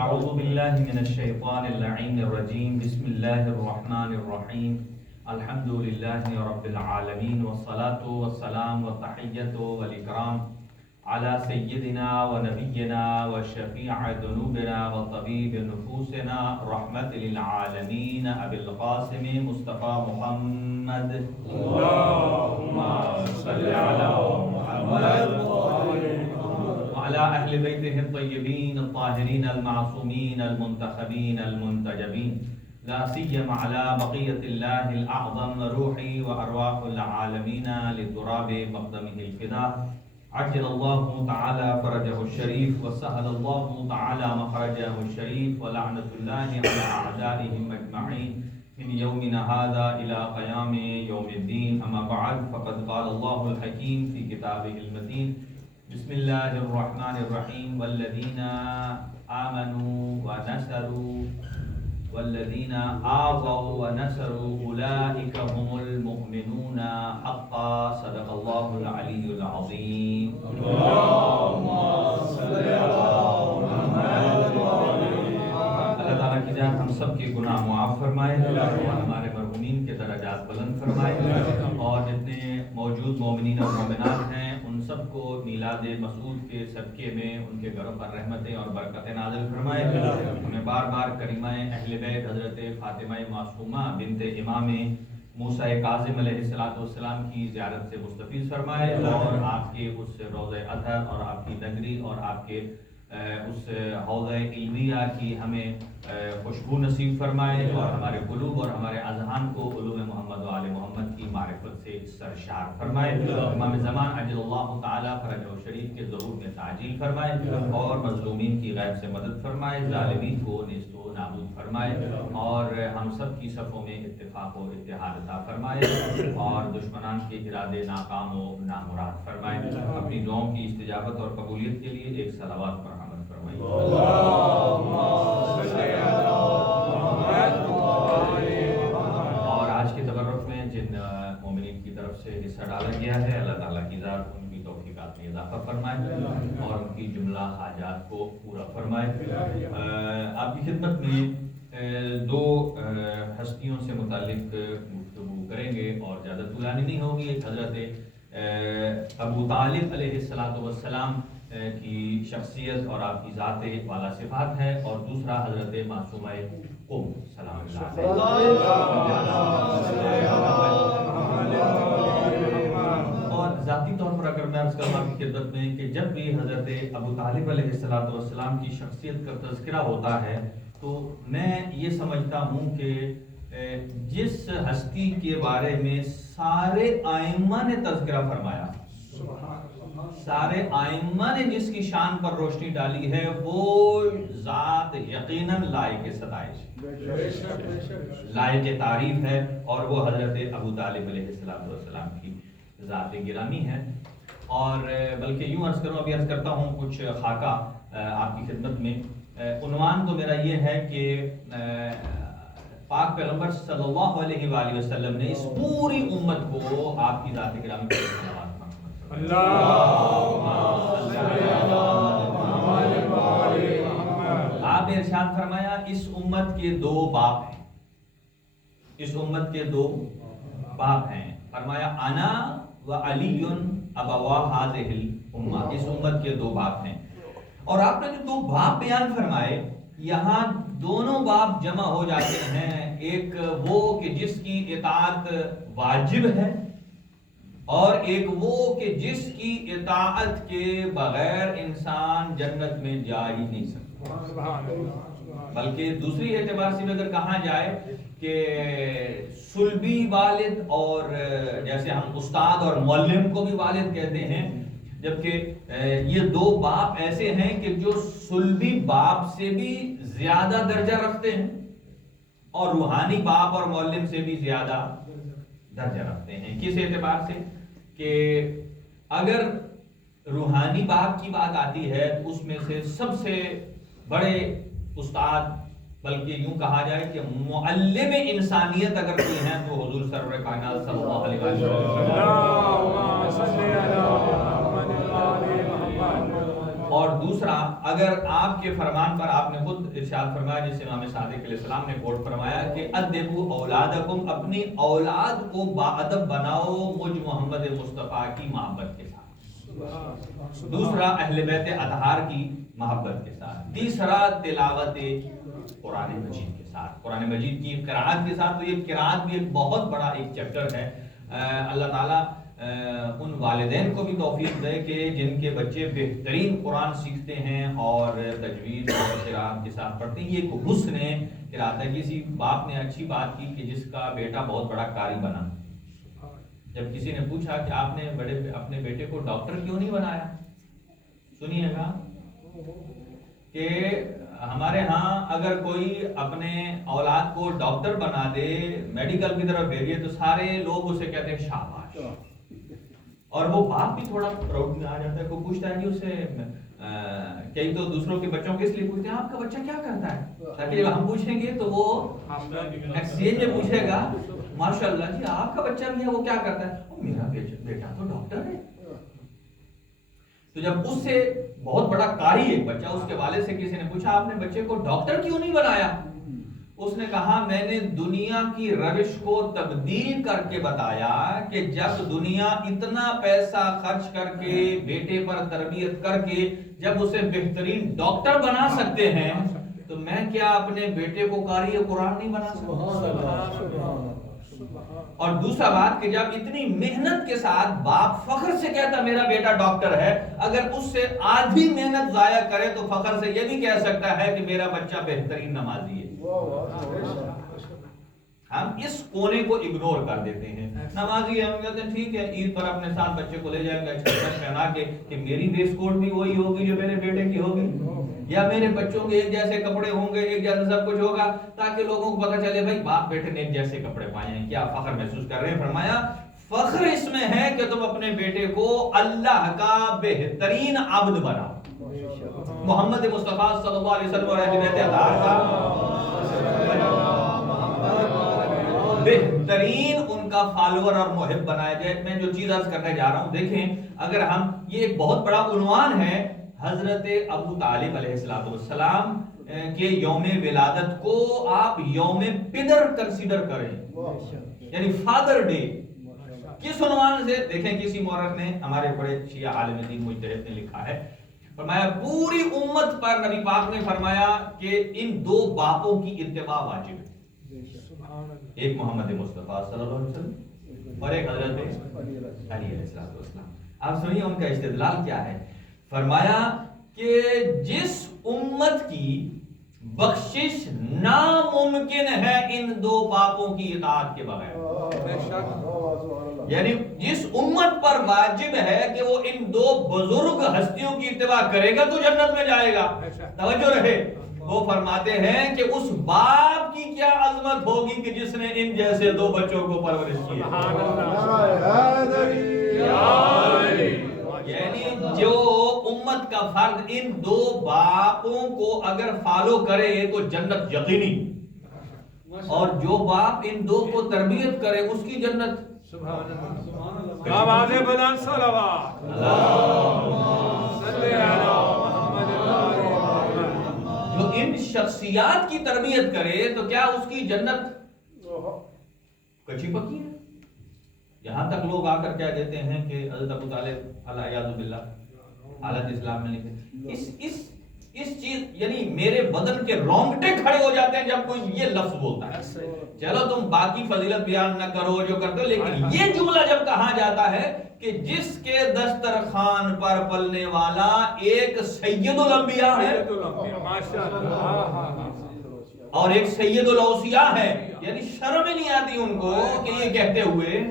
أعوذ بالله من الشيطان اللعين الرجيم. بسم الله الرحمن الرحيم. الحمد لله رب العالمين والصلاة والسلام والتحية والإكرام على سيدنا ونبينا وشفيع ذنوبنا وطبيب نفوسنا رحمة للعالمين أبي القاسم مصطفى محمد. اللهم صل على محمد وعلى أهل بيته الطيبين الطاهرين المعصومين المنتخبين المنتجبين، لا سيما على بقية الله الأعظم روحي وأرواح العالمين لتراب مقدمه الفداء. عجل الله تعالى فرجه الشريف وسهل الله تعالى مخرجه الشريف، ولعنة الله على أعدائهم أجمعين من يومنا هذا إلى قيام يوم الدين. أما بعد، فقد قال الله الحكيم في كتابه المتين: بسم الله الرحمن الرحيم. والذين آمنوا آووا ونصروا أولئك هم المؤمنون حقا. صدق الله العلي العظيم. اللهم صل على محمد. اللہ تعالیٰ کی ذات ہم سب کے گناہ معاف فرمائے اور ہمارے مرحومین کے درجات بلند فرمائے، اور جتنے موجود مومنین اور مومنات ہیں ان سب کو میلاد مسعود کے صدقے میں ان کے گھروں پر رحمتیں اور برکتیں نازل فرمائے. ہمیں بار بار کریمہ اہل بیت حضرت فاطمہ معصومہ بنت امام موسیٰ کاظم علیہ السلام کی زیارت سے مستفیض فرمائے، اور آپ کے اس روضہ اطہر اور آپ کی نگری اور آپ کے اس حوضہ علمیہ کی ہمیں خوشبو نصیب فرمائے، اور ہمارے قلوب اور ہمارے اذہان کو علوم محمد و آل محمد کی معرفت سے سرشار فرمائے. امام زمان عجل اللہ تعالیٰ فرجہ شریف کے ظہور میں تعجیل فرمائے، اور مظلومین کی غیب سے مدد فرمائے، ظالمین کو نیست و نابود فرمائے، اور ہم سب کی صفوں میں اتفاق و اتحاد عطا فرمائے، اور دشمنان کے ارادے ناکام و نامراد فرمائے. اپنی دعاؤں کی استجابت اور قبولیت کے لیے ایک صلوات پر عمل فرمائے. اور آج کے تبرک میں جن مومنین کی طرف سے حصہ ڈالا گیا ہے، اللہ تعالیٰ کی ذات ان کی توفیقات میں اضافہ فرمائے اور ان کی جملہ حاجات کو پورا فرمائے. آپ کی خدمت میں دو ہستیوں سے متعلق گفتگو کریں گے اور زیادہ طولانی نہیں ہوگی. ایک حضرت ابو طالب علیہ السلام کی شخصیت اور آپ کی ذات والا صفات ہے، اور دوسرا حضرت معصومہ قم سلام اللہ علیہ. اور ذاتی طور پر اگر میں عرض کروں آپ کی خدمت میں کہ جب بھی حضرت ابو طالب علیہ السلام کی شخصیت کا تذکرہ ہوتا ہے تو میں یہ سمجھتا ہوں کہ جس ہستی کے بارے میں سارے آئمہ نے تذکرہ فرمایا، سارے آئمہ نے جس کی شان پر روشنی ڈالی ہے، وہ ذات یقیناً لائق ستائش، لائق تعریف ہے، اور وہ حضرت ابو طالب علیہ السلام کی ذات گرامی ہے. اور بلکہ یوں عرض کروں، ابھی عرض کرتا ہوں کچھ خاکہ آپ کی خدمت میں. عنوان تو میرا یہ ہے کہ پاک پیغمبر صلی اللہ علیہ وآلہ وسلم نے اس پوری امت کو آپ کی ذات گرامی پر صلوات آپ نے ارشاد فرمایا اس امت کے دو باپ ہیں، اس امت کے دو باپ ہیں. فرمایا انا و علی ابوا ہذہ الامہ، اس امت کے دو باپ ہیں. اور آپ نے جو دو باپ بیان فرمائے، یہاں دونوں باپ جمع ہو جاتے ہیں. ایک وہ کہ جس کی اطاعت واجب ہے، اور ایک وہ کہ جس کی اطاعت کے بغیر انسان جنت میں جا ہی نہیں سکتا. بلکہ دوسری اعتبار سے اگر کہا جائے کہ سلبی والد، اور جیسے ہم استاد اور معلم کو بھی والد کہتے ہیں، جبکہ یہ دو باپ ایسے ہیں کہ جو سلبی باپ سے بھی زیادہ درجہ رکھتے ہیں، اور روحانی باپ اور معلم سے بھی زیادہ درجہ رکھتے ہیں. کس اعتبار سے کہ اگر روحانی باپ کی بات آتی ہے تو اس میں سے سب سے بڑے استاد، بلکہ یوں کہا جائے کہ معلم انسانیت اگر کوئی ہیں تو حضور سرور کائنات صلی اللہ علیہ وسلم. اگر آپ کے فرمان پر آپ نے خود ارشاد فرمایا جس امام صادق علیہ السلام نے کوٹ فرمایا کہ ادبوا اولادکم، اپنی اولاد کو باادب بناؤ مجھ محمد مصطفیٰ کی محبت کے ساتھ، دوسرا اہل بیت اطہار کی محبت کے ساتھ، تیسرا تلاوت قرآن مجید کے ساتھ، قرآن مجید کی قرآت کے ساتھ۔ تو یہ قرآت بھی ایک بہت بڑا ایک چیپٹر ہے۔ اللہ تعالیٰ ان والدین کو بھی توفیق دے کہ جن کے بچے بہترین قرآن سیکھتے ہیں اور تجوید اور قرآت کے ساتھ پڑھتے ہیں۔ یہ ایک حسن قرآت ہے۔ کسی باپ نے اچھی بات کی کہ جس کا بیٹا بہت بڑا قاری بنا۔ جب کسی نے پوچھا کہ آپ نے اپنے بیٹے کو ڈاکٹر کیوں نہیں بنایا، سنیے گا کہ ہمارے ہاں اگر کوئی اپنے اولاد کو ڈاکٹر بنا دے، میڈیکل کی طرف بھیجے، تو سارے لوگ اسے کہتے ہیں شاباش، اور وہ باپ بھی تھوڑا پراؤڈ میں آ جاتا ہے۔ کوئی پوچھتا ہے کہ اسے کئی تو دوسروں کے بچوں کے اس لیے پوچھتے ہیں آپ کا بچہ کیا کرتا ہے، تاکہ جب ہم پوچھیں گے تو وہ ایکسچینج میں پوچھے گا ماشاءاللہ جی آپ کا بچہ بھی ہے وہ کیا کرتا ہے، میرا بیٹا تو ڈاکٹر ہے۔ تو جب اس سے بہت بڑا قاری ایک بچہ، اس کے والد سے کسی نے پوچھا آپ نے بچے کو ڈاکٹر کیوں نہیں بنایا، اس نے کہا میں نے دنیا کی روش کو تبدیل کر کے بتایا کہ جب دنیا اتنا پیسہ خرچ کر کے بیٹے پر تربیت کر کے جب اسے بہترین ڈاکٹر بنا سکتے ہیں تو میں کیا اپنے بیٹے کو قاری قرآن نہیں بنا سکتا۔ اور دوسرا بات کہ جب اتنی محنت کے ساتھ باپ فخر سے کہتا میرا بیٹا ڈاکٹر ہے، اگر اس سے آدھی محنت ضائع کرے تو فخر سے یہ بھی کہہ سکتا ہے کہ میرا بچہ بہترین نمازی ہے۔ ہم اس کونے کو اگنور کر دیتے ہیں، نمازی ہے ہم کہتے ہیں ٹھیک ہے عید پر اپنے ساتھ بچے کو لے جائیں گے اچھا پہنا کے کہ میری ویسٹ کوٹ بھی وہی ہوگی جو میرے بیٹے کی ہوگی، یا میرے بچوں کے ایک جیسے کپڑے ہوں گے، ایک جیسا سب کچھ ہوگا، تاکہ لوگوں کو پتہ چلے بھائی باپ بیٹے نے ایک جیسے کپڑے پائے ہیں، کیا فخر محسوس کر رہے ہیں۔ فرمایا فخر اس میں ہے کہ تم اپنے بیٹے کو اللہ کا بہترین عبد بناؤ، محمد مصطفیٰ صلی اللہ علیہ وسلم اور اہل بیت اطہار کا بہترین ان کا فالوور اور محب بنایا جائے۔ میں جو چیز عرض کرنے جا رہا ہوں دیکھیں، اگر ہم یہ ایک بہت بڑا عنوان ہے، حضرت ابو طالب علیہ السلام کے یوم ولادت کو آپ یوم پدر کنسیڈر کریں، یعنی فادر ڈے۔ کس عنوان سے؟ دیکھیں کسی مورخ نے، ہمارے بڑے شیعہ عالم دین مجتہد نے لکھا ہے، فرمایا پوری امت پر نبی پاک نے فرمایا کہ ان دو باپوں کی اتباع واجب ہے، ایک محمد مصطفیٰ صلی اللہ علیہ وسلم اور ایک حضرت علی علیہ السلام۔ آپ سنیے ان کا استدلال کیا ہے۔ فرمایا کہ جس امت کی بخشش ناممکن ہے ان دو باپوں کی اطاعت کے بغیر، یعنی جس امت پر واجب ہے کہ وہ ان دو بزرگ ہستیوں کی اتباع کرے گا تو جنت میں جائے گا۔ توجہ رہے، وہ فرماتے ہیں کہ اس باپ کی کیا عظمت ہوگی کہ جس نے ان جیسے دو بچوں کو پرورش کی، یعنی جو امت کا فرد ان دو باپوں کو اگر فالو کرے تو جنت یقینی، اور جو باپ ان دو کو تربیت کرے اس کی جنت۔ آواز بلند صلوات جو ان شخصیات کی تربیت کرے تو کیا اس کی جنت کچی پکی ہے؟ یہاں تک لوگ آ کر کیا دیتے ہیں کہ حضرت ابو طالب علیہ باللہ حالت اسلام میں لکھے اس چیز، یعنی میرے بدن کے رونگٹے کھڑے ہو جاتے ہیں جب کوئی یہ لفظ بولتا ہے۔ چلو تم باقی فضیلت بیان نہ کرو جو کرتے ہو، لیکن یہ جملہ جب کہا جاتا ہے کہ جس کے دسترخوان پر پلنے والا ایک سید الانبیاء ہے اور ایک سید الاوصیاء ہے، یعنی شرم ہی نہیں آتی ان کو کہ یہ کہتے ہوئے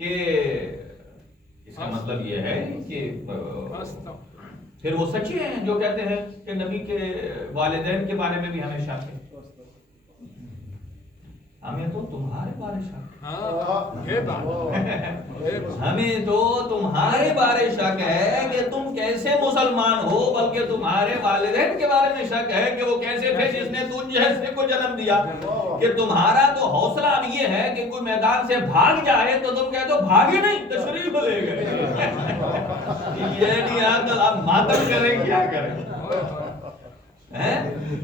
کہ اس کا مطلب یہ ہے کہ پھر وہ سچے ہیں جو کہتے ہیں کہ نبی کے والدین کے بارے میں بھی ہمیں شک ہے، ہمیں تو تمہارے بارے شک ہے، ہمیں تو تمہارے بارے شک ہے کہ تم کیسے مسلمان ہو بلکہ تمہارے والدین کے بارے میں شک ہے کہ وہ کیسے تھے جس نے تجھ جیسے کو جنم دیا، کہ تمہارا تو حوصلہ اب یہ ہے کہ کوئی میدان سے بھاگ جائے تو تم کہتے ہو بھاگے نہیں، تشریف لے گئے۔ یہ نہیں عقل، اب ماتم کریں کیا کریں؟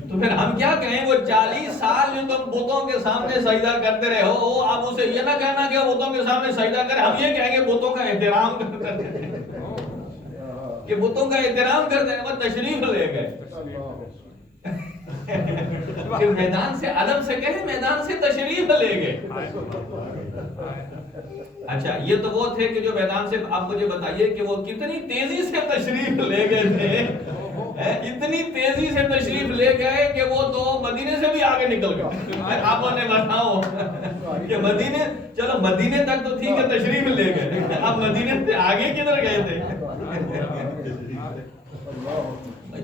تو پھر ہم کیا کہیں؟ وہ 40 سال جو تم بتوں کے سامنے سجدہ کرتے رہے ہو، اب اسے یہ نہ کہنا کہ بتوں کے سامنے سجدہ کرے، ہم یہ کہیں گے بتوں کا احترام کرتے ہیں، کہ بتوں کا احترام کرتے ہیں، وہ تشریف لے گئے۔ کہ میدان سے ادب سے کہیں، میدان سے تشریف لے گئے۔ اچھا یہ تو وہ تھے کہ جو میدان سے، آپ مجھے بتائیے کہ وہ کتنی تیزی سے تشریف لے گئے تھے، اتنی تیزی سے تشریف لے گئے کہ وہ تو مدینے سے بھی آگے نکل گئے۔ آپ نے بتاؤ کہ مدینے، چلو مدینے تک تو ٹھیک ہے تشریف لے گئے، اب مدینے سے آگے کدھر گئے تھے؟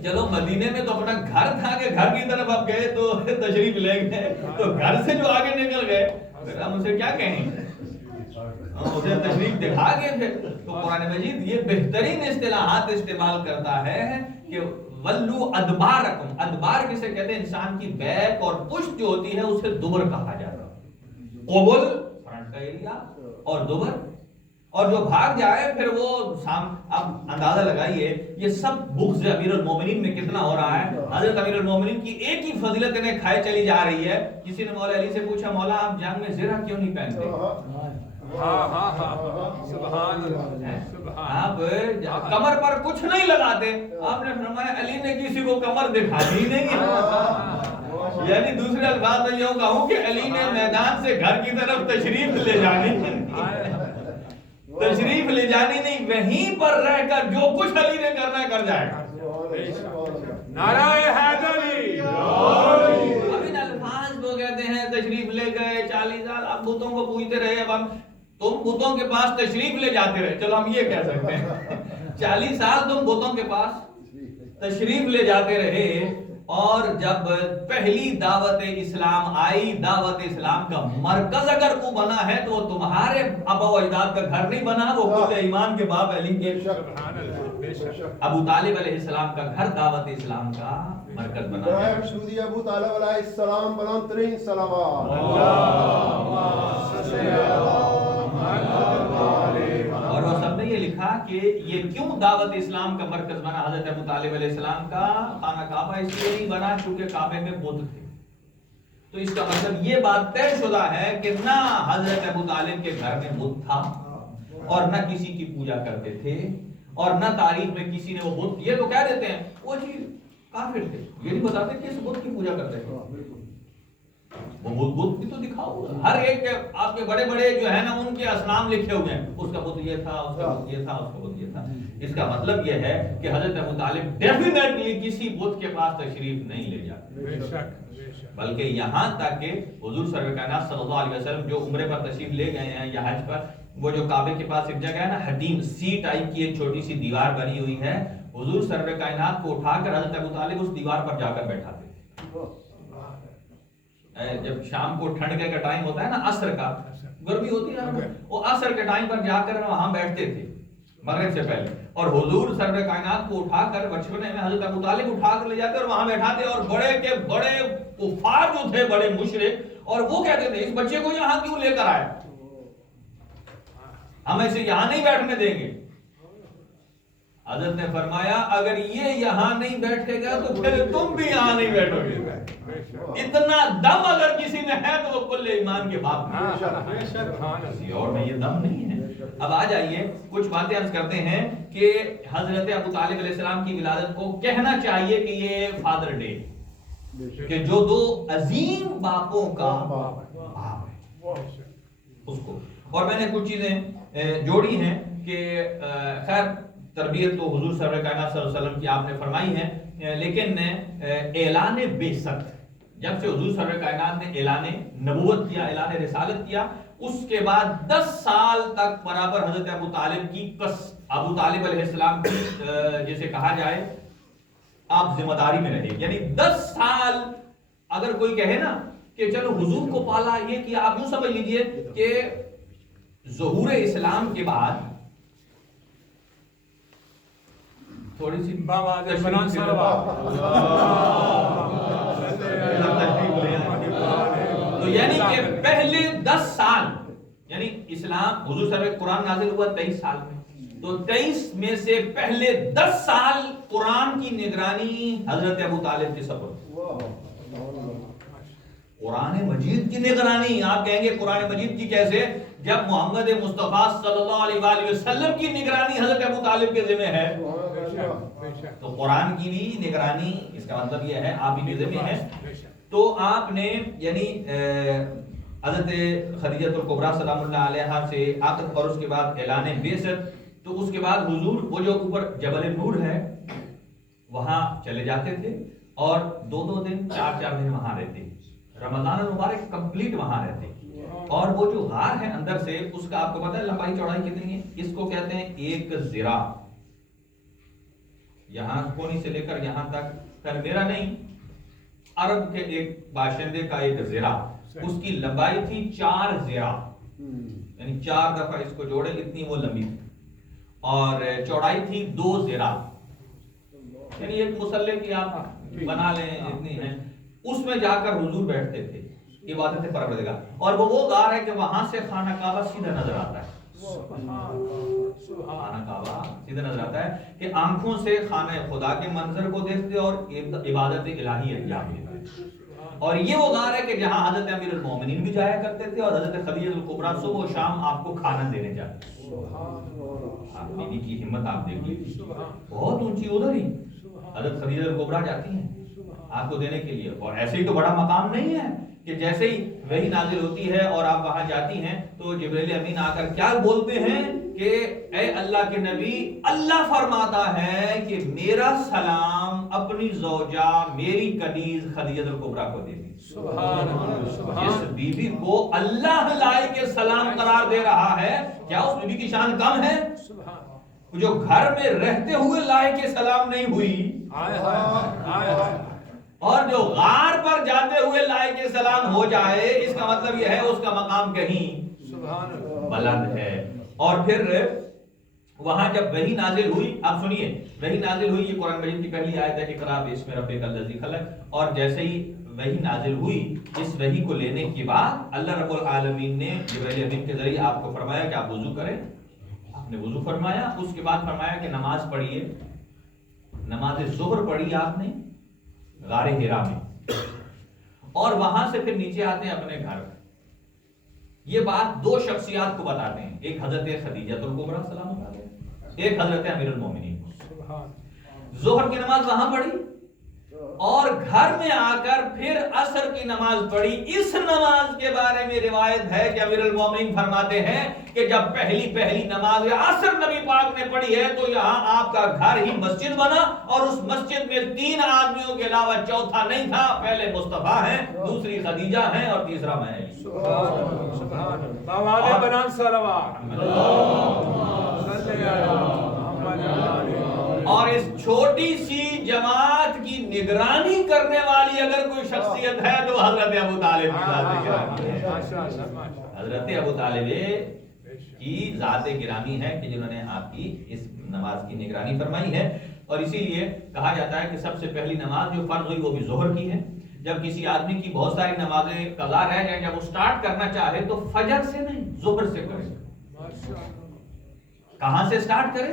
چلو مدینے میں تو اپنا گھر تھا کہ گھر کی طرف آپ گئے تو تشریف لے گئے، تو گھر سے جو آگے نکل گئے پھر ہم اسے کیا کہیں؟ اسے تشریف دکھا گئے تھے۔ تو قرآن مجید یہ بہترین اصطلاحات استعمال کرتا ہے کہ ولو ادبارکم، ادبار کسے کہتے ہیں؟ انسان کی بیک اور پشت جو ہوتی ہے اسے دبر کہا جاتا ہے، قبل فرنٹ کا ایریا اور دبر، اور جو بھاگ جائے پھر وہ اب اندازہ لگائیے یہ سب بغض امیر المومنین میں کتنا ہو رہا ہے۔ حضرت امیر المومنین کی ایک ہی فضیلت انہیں کھائے چلی جا رہی ہے۔ کسی نے مولا علی سے پوچھا مولا آپ جنگ میں زرہ کیوں نہیں پہنتے؟ آپ کمر پر کچھ نہیں لگاتے، آپ نے فرمایا علی نے کسی کو کمر دکھائی نہیں ہے۔ یعنی دوسرے الفاظ میں یوں کہوں کہ علی نے میدان سے گھر کی طرف تشریف لے جانی تشریف لے جانی نہیں، وہیں پر رہ کر جو کچھ علی نے کرنا ہے کر جائے گا۔ نعرہ حیدری۔ اب ان الفاظ کو کہتے ہیں تشریف لے گئے 40 سال، اب بتوں کو پوجتے رہے، اب ہم تم بتوں کے پاس تشریف لے جاتے رہے، چلو ہم یہ کہہ سکتے ہیں 40 سال تم بتوں کے پاس تشریف لے جاتے رہے، اور جب پہلی دعوت اسلام آئی، دعوت اسلام کا مرکز اگر وہ بنا ہے تو وہ تمہارے آبا و اجداد کا گھر نہیں بنا، وہ خود ایمان کے باپ علی کے ابو طالب علیہ السلام کا گھر دعوت اسلام کا مرکز بنا ہے۔ ابو طالب علیہ السلام بلند ترین صلوات۔ اور وہ سب نے یہ لکھا کہ یہ کیوں دعوت اسلام کا مرکز بنا حضرت ابو طالب علیہ السلام کا خانہ کعبہ؟ اس لیے نہیں بنا کیونکہ کعبے میں بت تھے۔ تو اس کا مطلب یہ بات طے شدہ ہے کہ نہ حضرت ابو طالب کے گھر میں بت تھا، اور نہ کسی کی پوجا کرتے تھے، اور نہ تاریخ میں کسی نے وہ بت، یہ تو کہہ دیتے ہیں وہ چیز کافر تھے، یہ نہیں بتاتے کہ اس بت کی پوجا کرتے تھے۔ وہ بت بھی تو دکھاؤ، ہر ایک کے آپ کے بڑے بڑے جو ہے نا ان کے اسنام لکھے ہوئے ہیں، اس کا بت یہ تھا، اس کا بت یہ تھا، اس کا بت یہ تھا۔ اس کا مطلب یہ ہے کہ حضرت ابو طالب ڈیفینیٹلی کسی بت کے پاس تشریف نہیں لے جاتے، بلکہ یہاں تک کہ حضور سرور کائنات صلی اللہ علیہ وسلم جو عمرے پر تشریف لے گئے ہیں یا حج پر، وہ جو کعبے کے پاس ایک جگہ ہے نا حدیم سی ٹائپ کی ایک چھوٹی سی دیوار بنی ہوئی ہے، حضور سرور کائنات کو اٹھا کر حضرت ابو طالب اس دیوار پر جا کر بیٹھاتے تھے۔ جب شام کو ٹھنڈ کا ٹائم ہوتا ہے نا، عصر کا، گرمی ہوتی ہے نا، وہ عصر کے ٹائم پر جا کر وہاں بیٹھتے تھے مغرب سے پہلے، اور حضور سرور کائنات کو اٹھا کر بچپنے میں حضرت ابو طالب اٹھا کر لے جاتے اور وہاں بیٹھاتے، اور بڑے کے بڑے کفار جو تھے، بڑے مشرک، اور وہ کہتے تھے اس بچے کو یہاں کیوں لے کر آئے، ہم اسے یہاں نہیں بیٹھنے دیں گے۔ حضرت نے فرمایا اگر یہ یہاں نہیں بیٹھے گا تو پھر تم بھی یہاں نہیں بیٹھو گے۔ اتنا دم اگر کسی میں ہے تو وہ کل ایمان کے باپ کسی اور میں یہ دم نہیں ہے۔ اب آ جائیے کچھ باتیں عرض کرتے ہیں کہ حضرت ابو طالب علیہ السلام کی ولادت کو کہنا چاہیے کہ یہ فادر ڈے، کہ جو دو عظیم باپوں کا باپ ہے اس کو۔ اور میں نے کچھ چیزیں جوڑی ہیں کہ خیر تربیت تو حضور سرور کائنات صلی اللہ علیہ وسلم کی آپ نے فرمائی ہے، لیکن اعلان بعثت، جب سے حضور سرور کائنات نے اعلان نبوت کیا، اعلان رسالت کیا، اس کے بعد 10 سال تک برابر حضرت ابو طالب کی ابو طالب علیہ السلام کی جیسے کہا جائے آپ ذمہ داری میں رہے، یعنی 10 سال اگر کوئی کہے نا کہ چلو حضور کو پالا، یہ کیا، آپ یوں سمجھ لیجئے کہ ظہور اسلام کے بعد تھوڑی سی بلند صلوات. تو یعنی کہ پہلے 10 سال، یعنی اسلام حضور صلی اللہ علیہ وسلم قرآن نازل ہوا 23 سال میں، تو 23 میں سے پہلے 10 سال قرآن کی نگرانی حضرت ابو طالب کے سپرد. قرآن مجید کی نگرانی، آپ کہیں گے قرآن مجید کی کیسے، جب محمد مصطفیٰ صلی اللہ علیہ وآلہ وسلم کی نگرانی حضرت ابو طالب کے ذمہ ہے، تو قرآن کی بھی نگرانی، اس کا مطلب یہ ہے آپ ہی کے ذمہ ہے. تو آپ نے یعنی حضرت خدیجہ الکبریٰ سلام اللہ علیہا سے عقد اور اس کے بعد اعلان بعثت، تو اس کے بعد حضور وہ جو اوپر جبل نور ہے وہاں چلے جاتے تھے اور 2 دن 4 دن وہاں رہتے، رمضان المبارک کمپلیٹ وہاں رہتے. اور وہ جو غار ہے اندر سے، اس کا آپ کو پتہ ہے لمبائی چوڑائی کتنی ہے؟ اس کو کہتے ہیں 1 ذراع. یہاں کونی سے لے کر یہاں تک، خیر میرا نہیں، عرب کے ایک باشندے کا 1 ذراع، اس کی لمبائی تھی 4 ذراع، یعنی 4 دفعہ اس کو جوڑے اتنی وہ لمبی تھی، اور چوڑائی تھی 2 ذراع، یعنی ایک مسلح کی آپ بنا لیں اتنی ہے. اس میں جا کر حضور بیٹھتے تھے عبادت پروردگار. اور وہ غار ہے کہ وہاں سے خانہ کعبہ سیدھا نظر آتا ہے. خانہ کعبہ سیدھا نظر آتا ہے کہ آنکھوں سے خانہ خدا کے منظر کو دیکھتے اور عبادت الہی انجام دیتے. اور یہ وہ غار ہے کہ جہاں حضرت امیر المومنین بھی جایا کرتے تھے اور حضرت خدیجہ الکبریٰ صبح و شام آپ کو کھانا دینے جاتے. آپ بیوی کی ہمت آپ دیکھیے، بہت اونچی ادھر ہی حضرت خدیجہ الکبریٰ جاتی ہیں آپ کو دینے کے لیے. اور ایسے ہی تو بڑا مقام نہیں ہے کہ جیسے ہی وحی نازل ہوتی ہے اور آپ وہاں جاتی ہیں تو جبرائیل امین آ کر کیا بولتے ہیں کہ اے اللہ کے نبی، اللہ فرماتا ہے کہ میرا سلام اپنی زوجہ میری کنیز خدیجہ الکبریٰ کو دے دی. جس بیوی کو اللہ لائے کے سلام قرار دے رہا ہے، کیا اس بیوی کی شان کم ہے؟ جو گھر میں رہتے ہوئے لائے کے سلام نہیں ہوئی، اور جو غار پر جاتے ہوئے لائق سلام ہو جائے، اس کا مطلب یہ ہے اس کا مقام کہیں بلند ہے. اور پھر وہاں جب وحی نازل ہوئی، آپ سنیے، وحی نازل ہوئی، یہ قرآن مجید کی پہلی آیت ہے، اقرأ باسم ربک الذی خلق. اور جیسے ہی وحی نازل ہوئی، اس وحی کو لینے کے بعد اللہ رب العالمین نے جبرائیل امین کے ذریعے آپ کو فرمایا کہ آپ وضو کریں. آپ نے وضو فرمایا، اس کے بعد فرمایا کہ نماز پڑھیے. نماز ظہر پڑھی آپ نے غار ہیرا میں، اور وہاں سے پھر نیچے آتے ہیں اپنے گھر. یہ بات 2 شخصیات کو بتاتے ہیں، ایک حضرت خدیجہ الکبریٰ سلام اللہ علیہا، ایک حضرت امیر المومنین. ظہر کی نماز وہاں پڑھی اور گھر میں آ کر پھر عصر کی نماز پڑھی. اس نماز کے بارے میں روایت ہے کہ امیر المومنین فرماتے ہیں کہ جب پہلی نماز عصر نبی پاک نے پڑھی ہے تو یہاں آپ کا گھر ہی مسجد بنا، اور اس مسجد میں 3 آدمیوں کے علاوہ چوتھا نہیں تھا. پہلے مصطفیٰ ہیں، دوسری خدیجہ ہیں، اور تیسرا میں. اور اس چھوٹی سی جماعت کی نگرانی کرنے والی اگر کوئی شخصیت ہے تو حضرت ابو طالب کی ذات گرامی ہے. حضرت ابو طالب کی ذات گرامی ہے کہ جنہوں نے آپ کی اس نماز کی نگرانی فرمائی ہے. اور اسی لیے کہا جاتا ہے کہ سب سے پہلی نماز جو فرض ہوئی وہ بھی ظہر کی ہے. جب کسی آدمی کی بہت ساری نمازیں قضا رہ جائیں، جب وہ سٹارٹ کرنا چاہے تو فجر سے نہیں، ظہر سے کرے. کہاں سے سٹارٹ کرے؟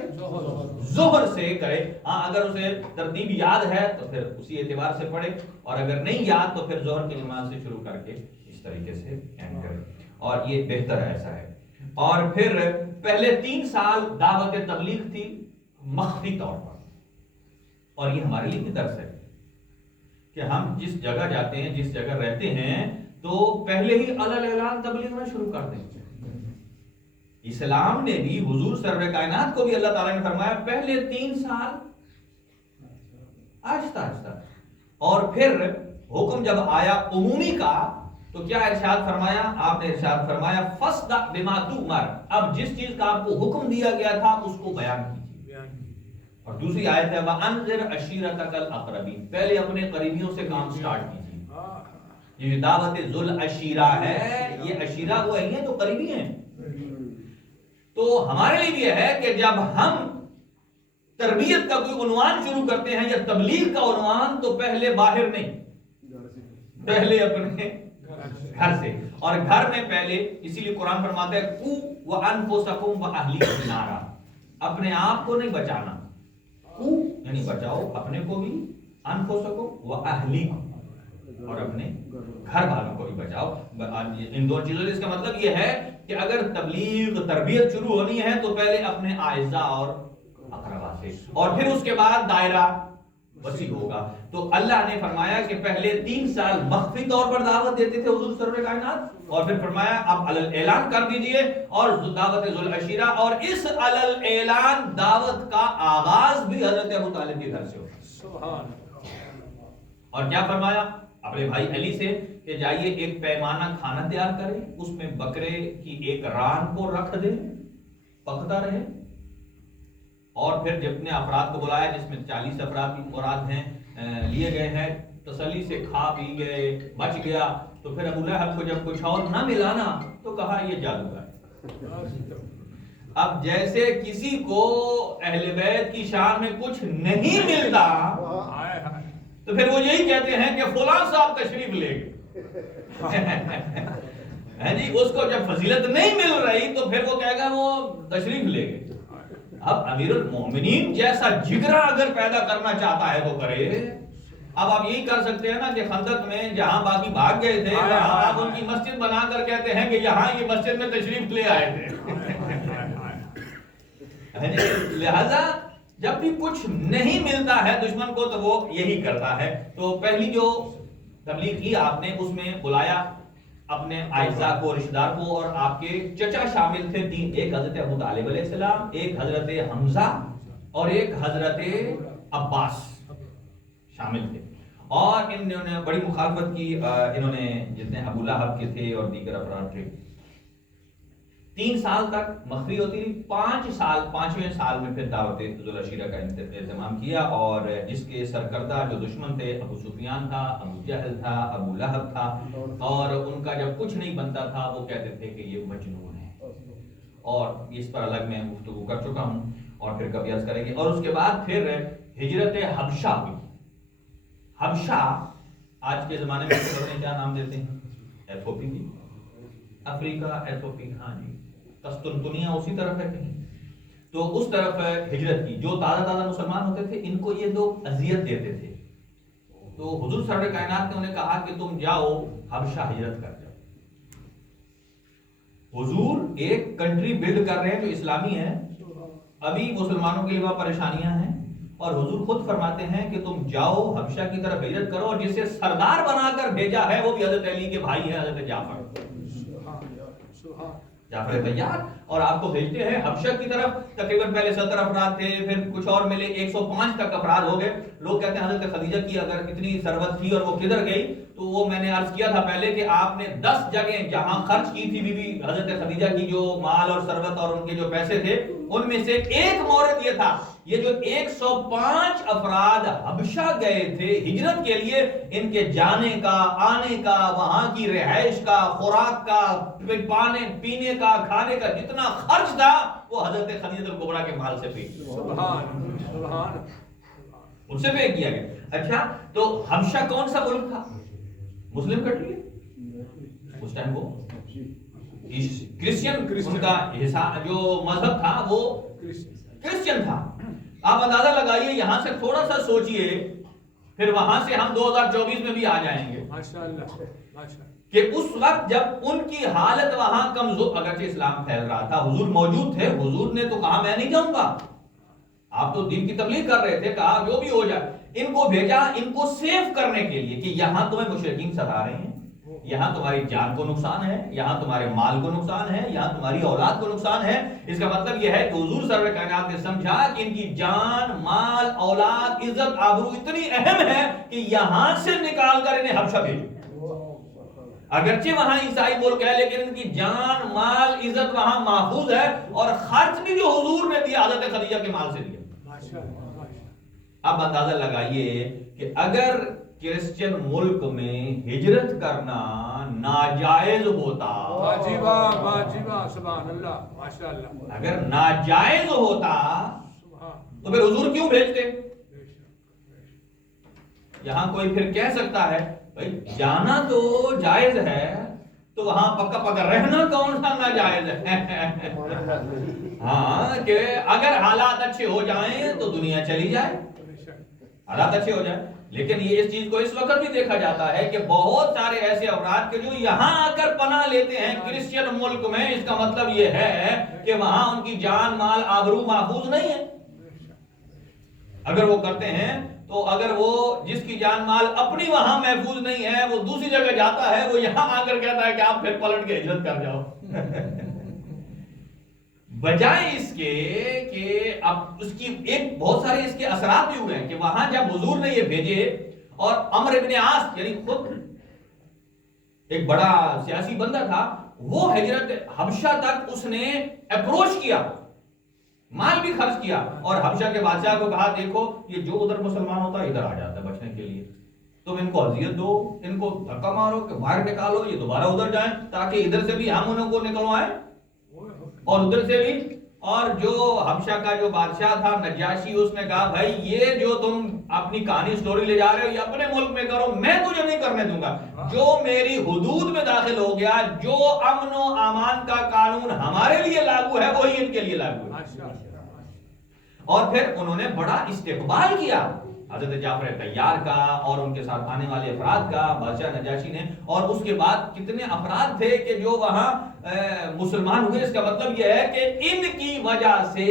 ظہر سے کرے. ہاں اگر اسے ترتیب یاد ہے تو پھر اسی اعتبار سے پڑھے، اور اگر نہیں یاد تو پھر ظہر کی نماز سے شروع کر کے اس طریقے سے اینڈ کرے، اور یہ بہتر ایسا ہے. اور پھر پہلے 3 سال دعوت تبلیغ تھی مخفی طور پر، اور یہ ہمارے لیے بھی درس ہے کہ ہم جس جگہ جاتے ہیں، جس جگہ رہتے ہیں، تو پہلے ہی اعلان تبلیغ میں شروع کر دیں. اسلام نے بھی حضور سرور کائنات کو بھی اللہ تعالیٰ نے فرمایا پہلے 3 سال آہستہ آہستہ. اور پھر حکم جب آیا عمومی کا تو کیا ارشاد فرمایا؟ آپ نے ارشاد فرمایا فَاصْدَعْ بِمَا تُؤْمَرْ. اب جس چیز کا آپ کو حکم دیا گیا تھا اس کو بیان کیجیے. اور دوسری آیت ہے وَأَنذِرْ عَشِيرَتَكَ الْأَقْرَبِينَ. پہلے اپنے قریبیوں سے کام سٹارٹ کیجیے. یہ دعوت ذل عشیرہ ہے، یہ عشیرہ وہ ہیں جو قریبی ہیں. تو ہمارے لیے بھی یہ ہے کہ جب ہم تربیت کا کوئی عنوان شروع کرتے ہیں یا تبلیغ کا عنوان تو پہلے باہر نہیں، پہلے اپنے گھر سے، اور گھر میں پہلے، اسی لیے قرآن فرماتا ہے قُوا وَأَنفُسَكُمْ وَأَهْلِيكُمْ نَارًا، اپنے آپ کو نہیں بچانا، قُوا یعنی بچاؤ اپنے کو بھی، أَنفُسَكُمْ وَأَهْلِيكُمْ اور اپنے گھر والوں کو بھی بچاؤ۔ ان دو چیزوں سے اس کا مطلب یہ ہے کہ اگر تبلیغ تربیت شروع ہونی ہے تو پہلے اپنے اعزاء اور اقربا سے، اور پھر اس کے بعد دائرہ وسیع ہوگا۔ تو اللہ نے فرمایا کہ پہلے 3 سال مخفی طور پر دعوت دیتے تھے حضور سرور کائنات، اور پھر فرمایا اب علل اعلان کر دیجئے، اور دعوت ذوالعشیرہ، اور اس علل اعلان دعوت کا آغاز بھی حضرت ابو طالب کے گھر سے ہوگا۔ سبحان۔ اور کیا فرمایا اپنے بھائی علی سے کہ جائیے ایک پیمانہ کھانا تیار کریں، اس میں بکرے کی ایک ران کو رکھ دیں، پکتا رہے، اور پھر جتنے افراد کو بلایا جس میں 40 افراد کی مراد ہیں لیے گئے ہیں، تسلی سے کھا پی گئے، بچ گیا، تو پھر ابو لہب کو جب کچھ اور نہ ملا نا تو کہا یہ جادو ہے۔ اب جیسے کسی کو اہل بیت کی شان میں کچھ نہیں ملتا تو پھر وہ یہی کہتے ہیں کہ فلاں صاحب تشریف لے گئے جی، اس کو جب فضیلت نہیں مل رہی تو پھر وہ کہے گا وہ تشریف لے گئے۔ اب امیر المومنین جیسا جگرا اگر پیدا کرنا چاہتا ہے تو کرے۔ اب آپ یہی کر سکتے ہیں نا کہ خندق میں جہاں باقی بھاگ گئے تھے وہاں آپ ان کی مسجد بنا کر کہتے ہیں کہ یہاں یہ مسجد میں تشریف لے آئے تھے۔ لہذا جب بھی کچھ نہیں ملتا ہے دشمن کو تو وہ یہی کرتا ہے۔ تو پہلی جو تبلیغ کی آپ نے اس میں بلایا اپنے اعزاء کو، رشتہ دار کو، اور آپ کے چچا شامل تھے 3، ایک حضرت ابو طالب علیہ السلام، ایک حضرت حمزہ اور ایک حضرت عباس شامل تھے، اور انہوں نے بڑی مخالفت کی، انہوں نے جتنے ابو لہب کے تھے اور دیگر افراد تھے۔ 3 سال تک مخفی ہوتی رہی، 5ویں سال میں پھر دعوت ذوالعشیرہ کا اہتمام کیا، اور جس کے سرکردہ جو دشمن تھے ابو سفیان تھا، ابو جہل تھا، ابو لہب تھا، اور ان کا جب کچھ نہیں بنتا تھا وہ کہتے تھے کہ یہ مجنون ہے، اور اس پر الگ میں گفتگو کر چکا ہوں اور پھر کبھی عرض کریں گے۔ اور اس کے بعد پھر ہجرت حبشہ ہوئی۔ حبشہ آج کے زمانے میں کیا نام دیتے ہیں؟ ایتھوپی کی، افریقہ، ایتھوپی، ہاں جی، قسطنطنیہ اسی طرف ہے کہیں، تو اس طرف ہجرت کی۔ جو تازہ مسلمان ہوتے تھے ان کو یہ لوگ اذیت دیتے تھے، تو حضور سرور کائنات نے انہیں کہا کہ تم جاؤ حبشہ ہجرت کر جاؤ۔ حضور ایک کنٹری بلڈ کر رہے ہیں جو اسلامی ہے، ابھی مسلمانوں کے لیے وہاں پریشانیاں ہیں، اور حضور خود فرماتے ہیں کہ تم جاؤ حبشہ کی طرف ہجرت کرو، اور جسے سردار بنا کر بھیجا ہے وہ بھی حضرت علی کے بھائی ہیں، حضرت جعفر طیار، اور آپ کو بھیجتے ہیں حبشہ کی طرف۔ تقریباً پہلے 70 افراد تھے، پھر کچھ اور ملے، 105 تک افراد ہو گئے۔ لوگ کہتے ہیں حضرت خدیجہ کی اگر اتنی ثروت تھی اور وہ کدھر گئی، تو وہ میں نے عرض کیا تھا پہلے کہ آپ نے 10 جگہیں جہاں خرچ کی تھی بی بی حضرت خدیجہ کی جو مال اور ثروت اور ان کے جو پیسے تھے، ان میں سے ایک مورد یہ تھا، یہ جو 105 افراد حبشہ گئے تھے ہجرت کے لیے، ان کے جانے کا، آنے کا، وہاں کی رہائش کا، خوراک کا، پینے کا، کھانے کا جتنا خرچ تھا وہ حضرت خدیجہ الکبریٰ کے مال سے پے کیا۔ سبحان سبحان، ان سے پے کیا گیا۔ اچھا، تو حبشہ کون سا ملک تھا؟ مسلم کنٹری اس ٹائم، وہ کرسچن، ان کا جو مذہب تھا وہ کرسچن تھا۔ آپ اندازہ لگائیے، یہاں سے تھوڑا سا سوچئے، پھر وہاں سے ہم 2024 میں بھی آ جائیں گے کہ اس وقت جب ان کی حالت وہاں کمزور، اگرچہ اسلام پھیل رہا تھا، حضور موجود تھے، حضور نے تو کہا میں نہیں جاؤں گا، آپ تو دین کی تبلیغ کر رہے تھے، کہا جو بھی ہو جائے، ان کو بھیجا ان کو سیو کرنے کے لیے کہ یہاں تمہیں مشرکین ستا رہے ہیں، یہاں تمہاری جان کو نقصان ہے، یہاں تمہارے مال کو نقصان ہے، یہاں تمہاری اولاد کو نقصان ہے۔ اس کا مطلب یہ ہے کہ حضور سرور کائنات نے سمجھا کہ ان کی جان، مال، اولاد، عزت، آبرو اتنی اہم ہے کہ یہاں سے نکال کر انہیں حبشہ بھیجو۔ اگرچہ وہاں عیسائی ملک ہے لیکن ان کی جان، مال، عزت وہاں محفوظ ہے، اور خرچ بھی جو حضور نے دیا حضرت خدیجہ کے مال سے دیا۔ اب اندازہ لگائیے کہ اگر کرسچن ملک میں ہجرت کرنا ناجائز ہوتا، سبحان اللہ، ماشاءاللہ، اگر ناجائز ہوتا تو پھر حضور کیوں بھیجتے؟ یہاں کوئی پھر کہہ سکتا ہے بھائی جانا تو جائز ہے تو وہاں پکا پکا رہنا کون سا ناجائز ہے؟ ہاں کہ اگر حالات اچھے ہو جائیں تو دنیا چلی جائے، حالات اچھے ہو جائیں. لیکن یہ اس چیز کو اس وقت بھی دیکھا جاتا ہے کہ بہت سارے ایسے افراد کے جو یہاں آ کر پناہ لیتے ہیں کرسچن ملک میں، اس کا مطلب یہ ہے کہ وہاں ان کی جان مال آبرو محفوظ نہیں ہے. اگر وہ کرتے ہیں تو اگر وہ جس کی جان مال اپنی وہاں محفوظ نہیں ہے وہ دوسری جگہ جاتا ہے، وہ یہاں آ کر کہتا ہے کہ آپ پھر پلٹ کے ہجرت کر جاؤ. بجائے اس کے کہ اب اس کی ایک بہت سارے اس کے اثرات بھی ہوئے ہیں کہ وہاں جب حضور نے یہ بھیجے اور عمرو ابن عاص یعنی خود ایک بڑا سیاسی بندہ تھا، وہ ہجرت حبشہ تک اس نے اپروچ کیا، مال بھی خرچ کیا اور حبشہ کے بادشاہ کو کہا دیکھو یہ جو ادھر مسلمان ہوتا ہے ادھر آ جاتا ہے بچنے کے لیے، تم ان کو اذیت دو، ان کو دھکا مارو کہ باہر نکالو، یہ دوبارہ ادھر جائیں تاکہ ادھر سے بھی ہم انہوں کو نکلوائیں اور ادھر سے بھی. اور جو حبشہ کا جو بادشاہ تھا نجاشی، اس نے کہا بھائی یہ جو تم اپنی کہانی سٹوری لے جا رہے ہو یہ اپنے ملک میں کرو، میں تجھے نہیں کرنے دوں گا. جو میری حدود میں داخل ہو گیا، جو امن و امان کا قانون ہمارے لیے لاگو ہے وہی ان کے لیے لاگو ہے. اور پھر انہوں نے بڑا استقبال کیا حضرت جعفر طیار کا اور ان کے ساتھ آنے والے افراد کا بادشاہ نجاشی نے. اور اس کے بعد کتنے افراد تھے کہ جو وہاں مسلمان ہوئے. اس کا مطلب یہ ہے کہ ان کی وجہ سے،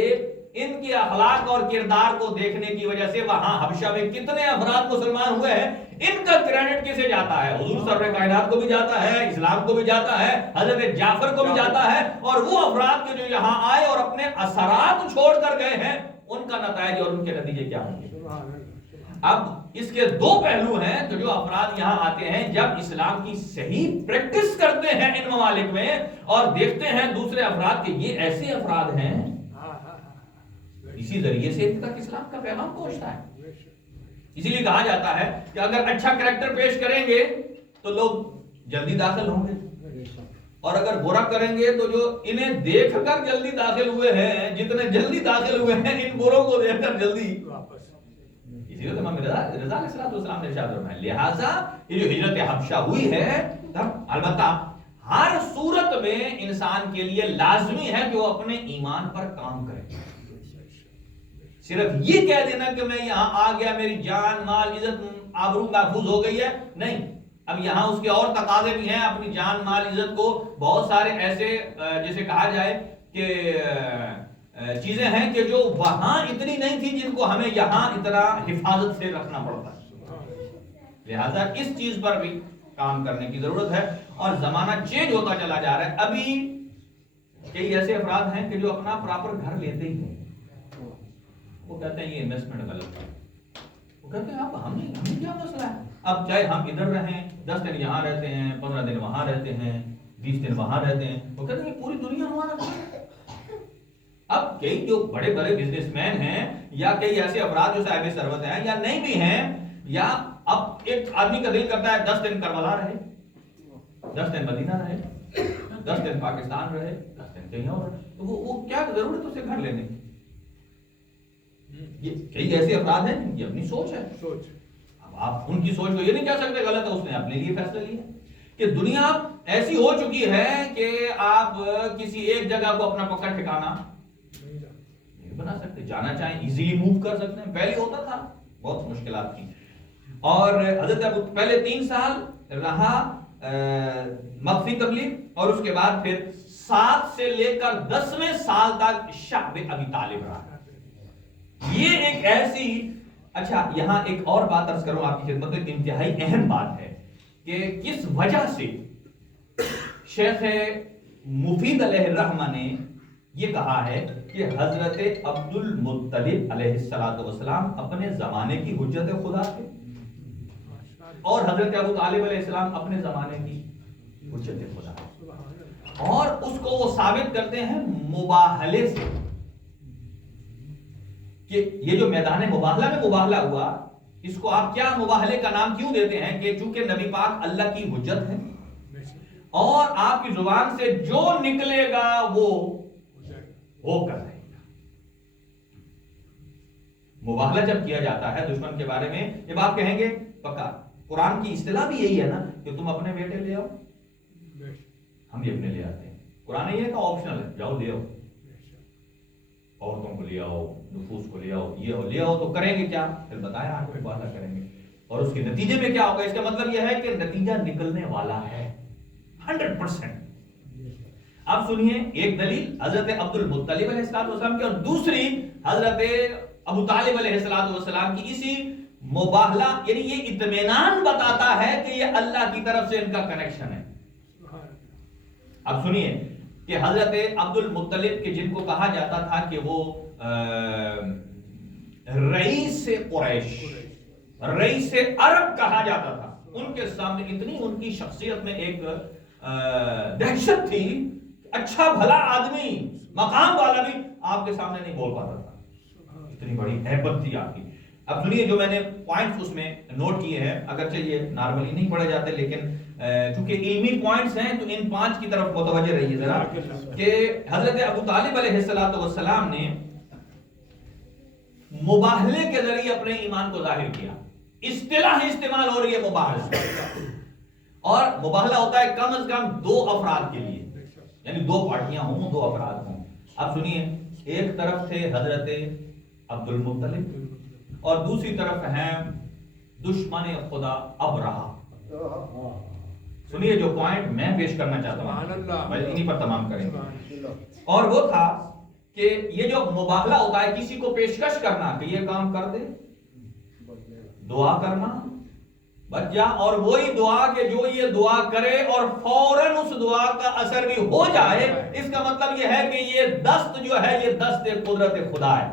ان کے اخلاق اور کردار کو دیکھنے کی وجہ سے وہاں حبشہ میں کتنے افراد مسلمان ہوئے ہیں. ان کا کریڈٹ کسے جاتا ہے؟ حضور سرور کائنات کو بھی جاتا ہے، اسلام کو بھی جاتا ہے، حضرت جعفر کو بھی جاتا ہے. اور وہ افراد کے جو یہاں آئے اور اپنے اثرات چھوڑ کر گئے ہیں، ان کا نتائج اور ان کے نتیجے کیا ہوں گے. اب اس کے دو پہلو ہیں کہ جو افراد یہاں آتے ہیں جب اسلام کی صحیح پریکٹس کرتے ہیں ان ممالک میں اور دیکھتے ہیں دوسرے افراد کہ یہ ایسے افراد ہیں، اسی ذریعے سے ان تک اسلام کا پیغام پہنچتا ہے. اسی لیے کہا جاتا ہے کہ اگر اچھا کریکٹر پیش کریں گے تو لوگ جلدی داخل ہوں گے، اور اگر برا کریں گے تو جو انہیں دیکھ کر جلدی داخل ہوئے ہیں، جتنے جلدی داخل ہوئے ہیں ان بروں کو دیکھ کر جلدی واپس. اسی لیے امام رضا علیہ السلام نے ارشاد فرمایا لہٰذا یہ جو ہجرت حبشہ ہوئی ہے، البتہ ہر صورت میں انسان کے لیے لازمی ہے کہ وہ اپنے ایمان پر کام کرے. صرف یہ کہہ دینا کہ میں یہاں آ گیا میری جان مال عزت آبرو محفوظ ہو گئی ہے، نہیں. اب یہاں اس کے اور تقاضے بھی ہیں اپنی جان مال عزت کو. بہت سارے ایسے جیسے کہا جائے کہ چیزیں ہیں کہ جو وہاں اتنی نہیں تھی جن کو ہمیں یہاں اتنا حفاظت سے رکھنا پڑتا ہے. لہذا اس چیز پر بھی کام کرنے کی ضرورت ہے. اور زمانہ چینج ہوتا چلا جا رہا ہے. ابھی کئی ایسے افراد ہیں کہ جو اپنا پراپر گھر لیتے ہی ہیں، وہ کہتے ہیں یہ انویسٹمنٹ غلط ہے. وہ کہتے ہیں اب ہمیں کیا مسئلہ ہے، اب چاہے ہم ادھر رہیں 10 دن یہاں رہتے ہیں، 15 دن وہاں رہتے ہیں، 20 دن وہاں رہتے ہیں. وہ کہتے ہیں پوری دنیا ہمارا ہے. اب کئی جو بڑے بڑے بزنس مین ہیں یا کئی ایسے افراد جو صاحب ثروت ہیں یا نہیں بھی ہیں، یا اب ایک آدمی کا دل کرتا ہے 10 دن کربلا رہے، 10 دن مدینہ رہے، 10 دن پاکستان رہے، 10 دن کہیں اور رہے، تو وہ کیا ضرورت ہے اسے گھر لینے کی. یہ کئی ایسے افراد ہیں جن کی اپنی سوچ ہے. اب آپ ان کی سوچ کو یہ نہیں کہہ سکتے غلط ہے، اس نے اپنے لیے فیصلہ لیا کہ دنیا ایسی ہو چکی ہے کہ آپ کسی ایک جگہ کو اپنا پکا ٹھکانا نہیں بنا سکتے. جانا چاہیں ایزیلی موو کر سکتے ہیں، پہلے ہوتا تھا بہت مشکلات تھی. اور حضرت ابو پہلے 3 سال رہا مخفی تبلیغ، اور اس کے بعد پھر 7 سے لے کر 10ویں سال تک شعب ابی طالب رہا. یہ ایک ایسی اچھا یہاں ایک اور بات عرض کروں آپ کی خدمت میں، انتہائی اہم بات ہے کہ کس وجہ سے شیخ مفید علیہ الرحمہ نے یہ کہا ہے کہ حضرت عبد المطلب علیہ السلام اپنے زمانے کی حجت خدا تھے اور حضرت ابو طالب علیہ السلام اپنے زمانے کی حجت خدا تھے، اور اس کو وہ ثابت کرتے ہیں مباہلے سے کہ یہ جو میدان مباہلہ میں مباہلہ ہوا، اس کو آپ کیا مباہلے کا نام کیوں دیتے ہیں کہ چونکہ نبی پاک اللہ کی حجت ہے اور آپ کی زبان سے جو نکلے گا وہ ہو کر رہے گا. مباہلہ جب کیا جاتا ہے دشمن کے بارے میں، جب آپ کہیں گے پکا، قرآن کی اصطلاح بھی یہی ہے نا کہ تم اپنے بیٹے لے آؤ، ہم بھی اپنے لے آتے ہیں. قرآن یہ تو آپشنل ہے، جاؤ لے آؤ، عورتوں کو لے آؤ، نفوس کو لے آؤ، یہ لے آؤ. تو کریں گے کیا؟ پھر بتایا آپ کو مباہلہ کریں گے، اور اس کے نتیجے میں کیا ہوگا؟ اس کا مطلب یہ ہے کہ نتیجہ نکلنے والا ہے 100%. آپ سنیے ایک دلیل حضرت عبد المطلب علیہ السلام کی، اور دوسری حضرت ابو طالب علیہ السلام کی. اسی مباہلہ یعنی یہ اطمینان بتاتا ہے کہ یہ اللہ کی طرف سے ان کا کنیکشن ہے. اب سنیے کہ حضرت عبد المطلب کے جن کو کہا جاتا تھا کہ وہ رئیس قریش، رئیس عرب کہا جاتا تھا، ان کے سامنے اتنی ان کی شخصیت میں ایک دہشت تھی، اچھا بھلا آدمی، مقام والا بھی آپ کے سامنے نہیں بول پاتا تھا، اتنی بڑی ہیبت تھی آپ کی. اب سنیے جو میں نے پوائنٹس اس میں نوٹ کیے ہیں، اگرچہ یہ نارملی نہیں پڑھے جاتے لیکن چونکہ علمی پوائنٹس ہیں تو ان 5 کی طرف متوجہ رہیے ذرا. کہ حضرت ابو طالب علیہ السلام نے مباہلے کے ذریعے اپنے ایمان کو ظاہر کیا. اصطلاح استعمال ہو رہی ہے مباہلہ، اور مباہلہ ہوتا ہے کم از کم 2 افراد کے لیے، یعنی 2 پارٹیاں ہوں، 2 افراد ہوں. اب سنیے، ایک طرف تھے حضرت عبد المطلب اور دوسری طرف ہیں دشمن خدا ابرہہ. سنیے جو پوائنٹ میں پیش کرنا چاہتا ہوں میں انہی پر تمام کریں گے، اور وہ تھا کہ یہ جو مباہلہ ہوتا ہے کسی کو پیشکش کرنا کہ یہ کام کر دے، دعا کرنا بچ جا، اور وہی دعا کہ جو یہ دعا کرے اور فوراً اس دعا کا اثر بھی ہو جائے، اس کا مطلب یہ ہے کہ یہ دست جو ہے یہ دست قدرت خدا ہے.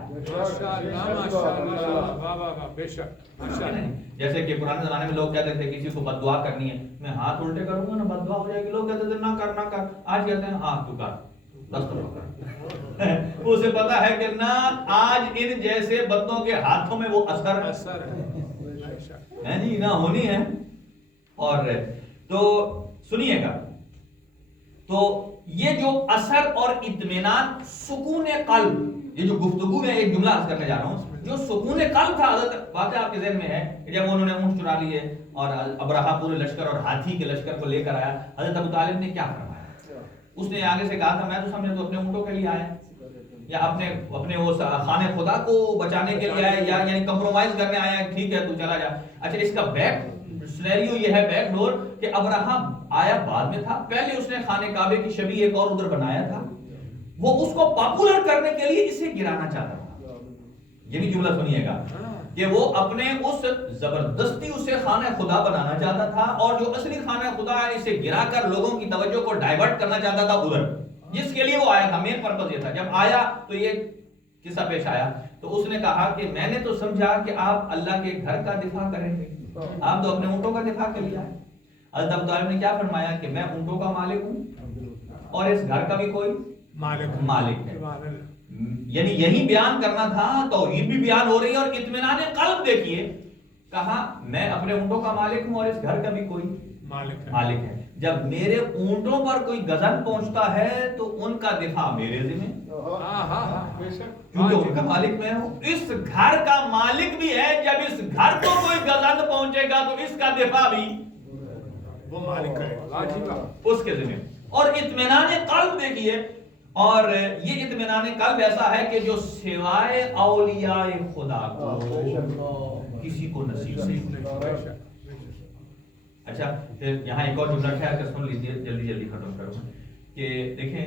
جیسے کہ پرانے زمانے میں لوگ کہتے تھے کسی کو بد دعا کرنی ہے، میں ہاتھ الٹے کروں گا نا بد دعا ہو جائے گی. لوگ کہتے تھے نہ کر. آج کہتے ہیں ہاں تو کر، اسے پتا ہے کہ نہ آج ان جیسے بندوں کے ہاتھوں میں وہ اثر ہے جی نہ ہونی ہے. اور تو سنیے گا، تو یہ جو اثر اور اطمینان، سکون قلب، یہ جو گفتگو میں ایک جملہ عرض کرنے جا رہا ہوں، جو سکون قلب تھا حضرت، واقعہ آپ کے ذہن میں ہے کہ جب انہوں نے اونٹ چرا لیے اور ابرہہ پورے لشکر اور ہاتھی کے لشکر کو لے کر آیا، حضرت ابو طالب نے کیا فرمایا؟ اس نے آگے سے کہا تھا میں تو سمجھا تو اپنے اونٹوں کے لیے آیا، یا اپنے وہ خانہ خدا کو بچانے کے لیے آیا، یا یعنی کمپرومائز کرنے آیا، ٹھیک ہے تو چلا جا. اچھا اس کا بیک سینیریو یہ ہے، بیک ڈور، کہ ابرہہ آیا بعد میں تھا، پہلے اس نے خانہ کعبے کی شبیہ ایک اور ادھر بنایا تھا، وہ اس کو پاپولر کرنے کے لیے اسے گرانا چاہتا تھا. یہ بھی جملہ سنیے گا کہ وہ اپنے اس زبردستی اسے خانہ خدا بنانا چاہتا تھا، اور جو اصلی خانہ خدا ہے اسے گرا کر لوگوں کی توجہ کو ڈائیورٹ کرنا چاہتا تھا ادھر، جس کے لیے وہ آیا تھا. مین پرپس یہ تھا. جب آیا تو یہ قصہ پیش آیا، تو اس نے کہا کہ میں نے تو سمجھا کہ آپ اللہ کے گھر کا دفاع کریں گے، آپ تو اپنے اونٹوں کا دفاع کے لیے آئے. حضرت ابو طالب نے کیا فرمایا کہ میں اونٹوں کا مالک ہوں اور اس گھر کا بھی کوئی مالک ہے. یعنی یہی بیان کرنا تھا، توحید بھی بیان ہو رہی ہے اور اطمینان قلب دیکھیے. کہا میں اپنے اونٹوں کا مالک ہوں اور اس گھر کا بھی کوئی مالک ہے. جب میرے اونٹوں پر کوئی غضب پہنچتا ہے تو ان کا دفاع میرے ذمہ، کیونکہ ان کا مالک میں ہوں. اس گھر کا مالک بھی ہے، جب اس گھر کو کوئی غضب پہنچے گا تو اس کا دفاع بھی وہ مالک کرے گا، اس کے ذمہ. اور اطمینان قلب دیکھیے، اور یہ اطمینان قلب ایسا ہے کہ جو سوائے اولیاء خدا کو کسی کو نصیب نہیں. اچھا پھر یہاں ایک اور جملہ ٹھہر کر سن لیجیے، جلدی ختم کروں کہ دیکھیں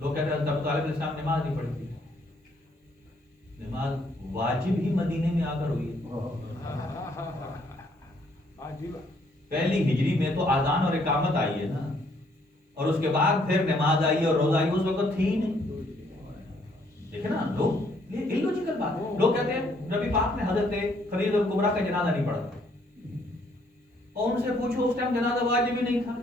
لوگ کہتے ہیں ابو طالب علیہ السلام نماز نہیں پڑھی تھی. نماز واجب ہی مدینے میں آ کر ہوئی ہے. پہلی ہجری میں تو اذان اور اقامت آئی ہے نا، اور اس کے بعد پھر نماز آئی اور روزہ آئی، اس وقت تھی ہی نہیں. دیکھیں نا لوگ، یہ illogical بات ہے. لوگ کہتے ہیں نبی پاک نے حضرت خدیجہ الکبریٰ کا جنازہ نہیں پڑھا، اور ان سے پوچھو اس ٹائم جنازہ واجب ہی نہیں تھا،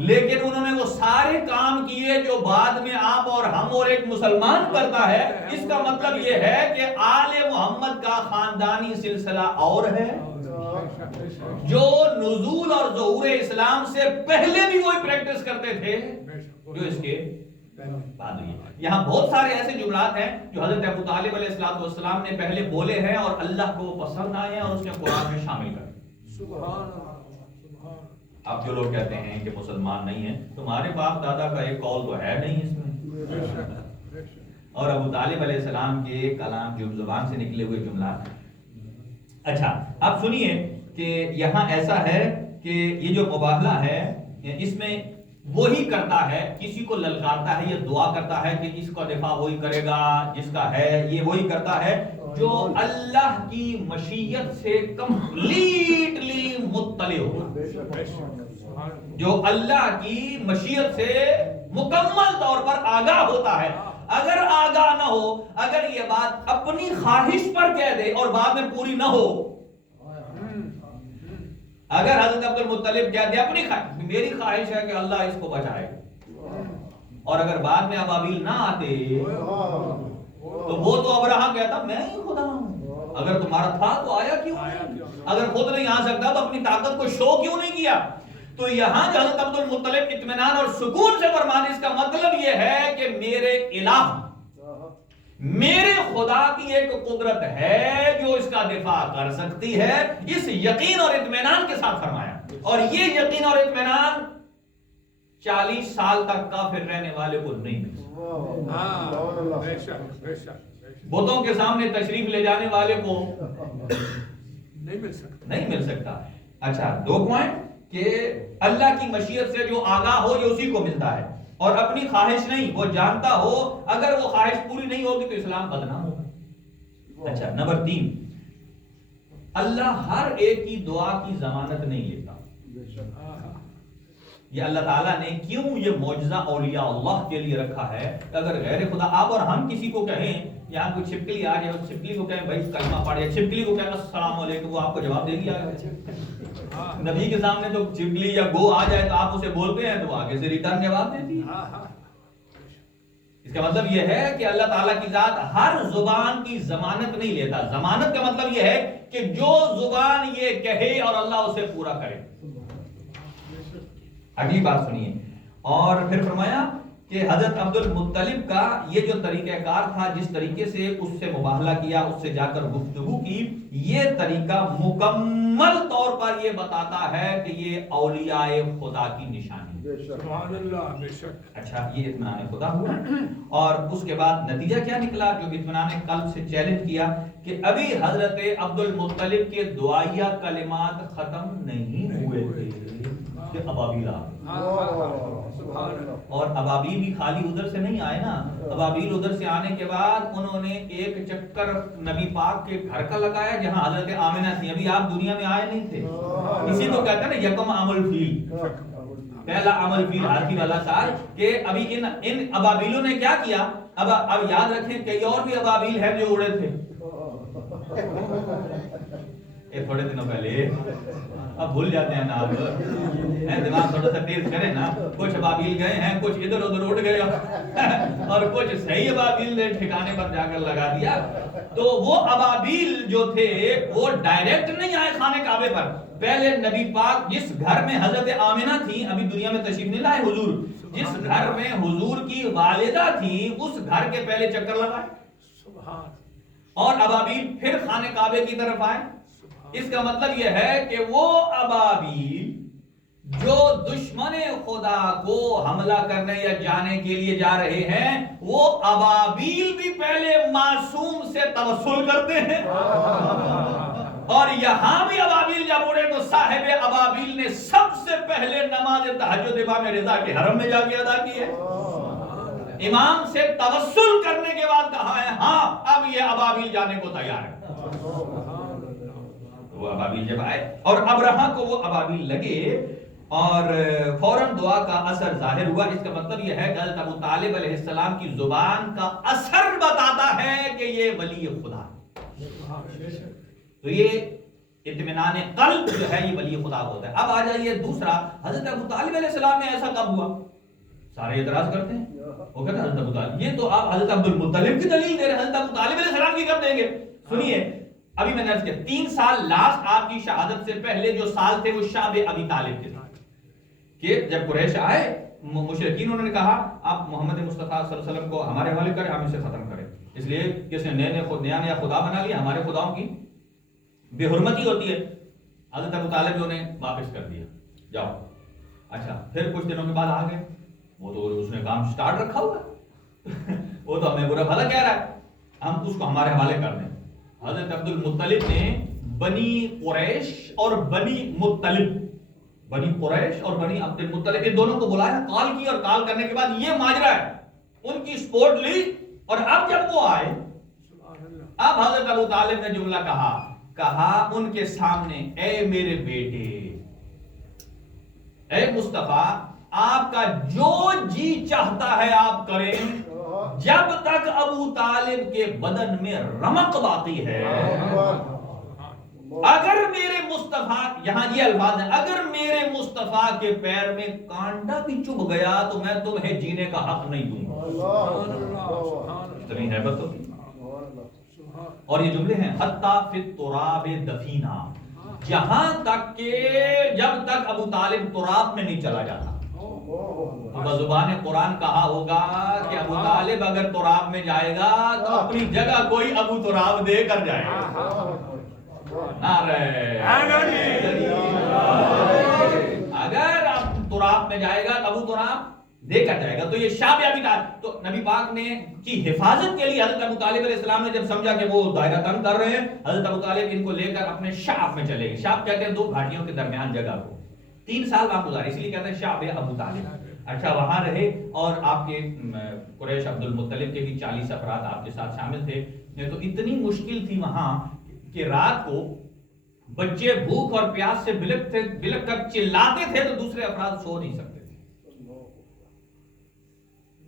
لیکن انہوں نے وہ سارے کام کیے جو بعد میں آپ اور ہم اور ایک مسلمان کرتا ہے. اس کا مطلب یہ ہے کہ آل محمد کا خاندانی سلسلہ اور ہے، جو نزول اور ظہور اسلام سے پہلے بھی وہی پریکٹس کرتے تھے جو اس کے بات ہوئی ہے. یہاں بہت سارے ایسے جملات ہیں جو حضرت ابو طالب علیہ السلام نے پہلے بولے ہیں اور اللہ کو وہ پسند آئے ہیں اور اس نے قرآن میں شامل کر. اب جو لوگ کہتے ہیں کہ مسلمان نہیں ہیں، تمہارے باپ دادا کا ایک قول تو ہے نہیں اس میں، اور ابو طالب علیہ السلام کے کلام جو زبان سے نکلے ہوئے جملات ہیں. اچھا اب سنیے کہ یہاں ایسا ہے کہ یہ جو مباہلہ ہے اس میں وہی کرتا ہے، کسی کو للکارتا ہے، یہ دعا کرتا ہے کہ اس کا دفاع وہی کرے گا جس کا ہے، یہ وہی کرتا ہے جو اللہ کی مشیت سے کمپلیٹلی مطلع ہو، جو اللہ کی مشیت سے مکمل طور پر آگاہ ہوتا ہے. اگر آگاہ نہ ہو، اگر یہ بات اپنی خواہش پر کہہ دے اور بعد میں پوری نہ ہو، اگر حضرت عبد المطلب کہتے ہیں اپنی خواہش، میری خواہش ہے کہ اللہ اس کو بچائے، اور اگر بعد میں ابابیل نہ آتے تو وہ تو ابراہیم کہتا میں ہی خدا ہوں، اگر تمہارا تھا تو آیا کیوں نہیں؟ اگر خود نہیں آ سکتا تو اپنی طاقت کو شو کیوں نہیں کیا؟ تو یہاں جو حضرت عبد المطلب اطمینان اور سکون سے فرمانے، اس کا مطلب یہ ہے کہ میرے الہ، میرے خدا کی ایک قدرت ہے جو اس کا دفاع کر سکتی ہے. اس یقین اور اطمینان کے ساتھ فرمایا، اور یہ یقین اور اطمینان 40 سال تک کافر رہنے والے کو نہیں مل سکتا، بتوں کے سامنے تشریف لے جانے والے کو نہیں مل سکتا. اچھا 2 پوائنٹ کہ اللہ کی مشیت سے جو آگاہ ہو یہ اسی کو ملتا ہے، اور اپنی خواہش نہیں، وہ جانتا ہو اگر وہ خواہش پوری نہیں ہوگی تو اسلام بدنام ہوگا. اچھا نمبر 3، اللہ ہر ایک کی دعا کی ضمانت نہیں لیتا. یہ اللہ تعالیٰ نے کیوں یہ معجزہ اولیاء اللہ کے لیے رکھا ہے کہ اگر غیر خدا آپ اور ہم کسی کو کہیں، یہاں کوئی چھپکلی آ جائے، چھپکلی کو کہیں بھائی کلمہ پڑھ، یا چھپکلی کو کہیں السلام علیکم، وہ آپ کو جواب دے دیا. نبی کے سامنے تو چھپکلی یا گو آ جائے تو آپ اسے بولتے ہیں تو وہ آگے سے ریٹرن جواب دیتی ہے. اس کا مطلب یہ ہے کہ اللہ تعالیٰ کی ذات ہر زبان کی ضمانت نہیں لیتا. ضمانت کا مطلب یہ ہے کہ جو زبان یہ کہے اور اللہ اسے پورا کرے. اگلی بات سنیے، اور پھر فرمایا کہ حضرت عبد المطلب کا یہ جو طریقہ کار تھا، جس طریقے سے اس سے مباہلہ کیا، اس سے جا کر گفتگو کی، یہ طریقہ مکمل طور پر یہ بتاتا ہے کہ یہ اولیاء خدا کی نشانی. سبحان اللہ، بے شک. اچھا یہ اطمینان خدا ہوا، اور اس کے بعد نتیجہ کیا نکلا جو اطمینان قلب سے چیلنج کیا کہ ابھی حضرت عبد المطلب کے دعائیہ کلمات ختم نہیں ہوئے تھے کہ ابابیل آ گئے. اور ابابیل بھی خالی ادھر سے نہیں آئے نا، ابابیل ادھر سے آنے کے بعد انہوں نے ایک چکر نبی پاک کے گھر کا لگایا جہاں حضرت آمنہ تھی. ابھی آپ دنیا میں آئے نہیں تھے، اسی کو کہتے ہیں نا یکم عمل فیل، پہلا عمل فیل ہاتھی والا سال، کہ ابھی ان ابابیلوں نے کیا کیا. اب یاد رکھیں کئی اور بھی ابابیل ہیں جو اڑے تھے تھوڑے دنوں پہلے، اب بھول جاتے ہیں نا آپ، دماغ تھوڑا سا تیز کریں نا. کچھ ابابیل گئے ہیں، کچھ ادھر ادھر اڑ گئے، اور کچھ صحیح ابابیل نے ٹھکانے پر جا کر لگا دیا. تو وہ ابابیل جو تھے وہ ڈائریکٹ نہیں آئے خانے کعبے پر. پہلے نبی پاک جس گھر میں حضرت آمنہ تھی، ابھی دنیا میں تشریف نہیں لائے حضور، جس گھر میں حضور کی والدہ تھی اس گھر کے پہلے چکر لگائے، اور ابابیل پھر خانے کعبے کی طرف آئے. اس کا مطلب یہ ہے کہ وہ ابابیل جو دشمن خدا کو حملہ کرنے یا جانے کے لیے جا رہے ہیں، وہ ابابیل بھی پہلے معصوم سے توسل کرتے ہیں، اور یہاں بھی ابابیل جب اڑے تو صاحب ابابیل نے سب سے پہلے نماز تہجد امام رضا کے حرم میں جا کے ادا کی ہے. امام سے توسل کرنے کے بعد کہا ہے ہاں اب یہ ابابیل جانے کو تیار ہے. وہ ابابیل جب آئے اور ابرہہ کو وہ ابابیل لگے اور فوراً دعا کا اثر ظاہر ہوا. اس کا مطلب یہ ہے کہ حضرت ابو طالب علیہ السلام کی زبان کا اثر بتاتا ہے کہ یہ ولی خدا ہے. تو یہ اطمینان قلب جو ہے یہ ولی خدا ہوتا ہے. اب آ جائیے دوسرا، حضرت ابو طالب علیہ السلام نے ایسا کب ہوا؟ سارے اعتراض کرتے ہیں، وہ کہتے ہیں حضرت ابو طالب، یہ تو آپ حضرت عبد المطلب کی دلیل دے رہے ہیں، حضرت ابو طالب علیہ السلام کی کب دیں گے؟ سنیے، ابھی میں نے عرض کیا 3 سال لاسٹ آپ کی شہادت سے پہلے جو سال تھے وہ شعب ابی طالب کے تھے، کہ جب قریش آئے مشرکین انہوں نے کہا آپ محمد مصطفیٰ صلی اللہ علیہ وسلم کو ہمارے حوالے کریں، ہم اسے ختم کریں، اس لیے کہ اس نے نیا خدا بنا لیا، ہمارے خداؤں کی بے حرمتی ہوتی ہے۔ حضرت ابو طالب نے انہیں واپس کر دیا، جاؤ۔ اچھا پھر کچھ دنوں کے بعد آ گئے، وہ تو اس نے کام سٹارٹ رکھا ہوا ہے وہ تو ہمیں برا بھلا کہہ رہا ہے، ہم اس کو ہمارے حوالے کر دیں۔ حضرت عبد المطلب نے بنی قریش اور بنی مطلب، بنی قریش اور بنی عبد المطلب، ان دونوں کو بلایا، کال کی، اور کال کرنے کے بعد یہ ماجرا ہے، ان کی سپورٹ لی، اور اب جب وہ آئے، اب حضرت ابو طالب نے جملہ کہا ان کے سامنے، اے میرے بیٹے، اے مصطفیٰ، آپ کا جو جی چاہتا ہے آپ کریں، جب تک ابو طالب کے بدن میں رمق باقی ہے۔ اگر میرے مصطفیٰ، یہاں یہ الفاظ ہیں، اگر میرے مصطفیٰ کے پیر میں کانٹا بھی چبھ گیا تو میں تمہیں جینے کا حق نہیں دوں گا۔ اتنی ہیبت ہوتی۔ اور یہ جملے ہیں حتیٰ فی التراب دفینا، جہاں تک کہ جب تک ابو طالب تراب میں نہیں چلا جاتا۔ بزبان قرآن کہا ہوگا کہ ابو طالب اگر تراب میں جائے گا تو اپنی جگہ کوئی ابو تراب دے کر جائے گا۔ اگر اب تراب میں جائے گا تو ابو تراب دے کر جائے گا۔ تو یہ شابیابی تھا، تو نبی پاک نے کی حفاظت کے لیے حضرت ابو طالب علیہ السلام نے جب سمجھا کہ وہ دائرہ تنگ کر رہے ہیں، حضرت ابو طالب ان کو لے کر اپنے شعب میں چلے گئے۔ شعب کہتے ہیں دو گھاٹیوں کے درمیان جگہ کو، 3 سال وہاں گزارے، اس لیے کہتے ہیں شعب ابو طالب۔ اچھا وہاں رہے، اور آپ کے قریش عبد المطلب کے بھی 40 افراد آپ کے ساتھ شامل تھے۔ تو اتنی مشکل تھی وہاں کہ رات کو بچے بھوک اور پیاس سے بلک کر چلاتے تھے تو دوسرے افراد سو نہیں سکتے تھے۔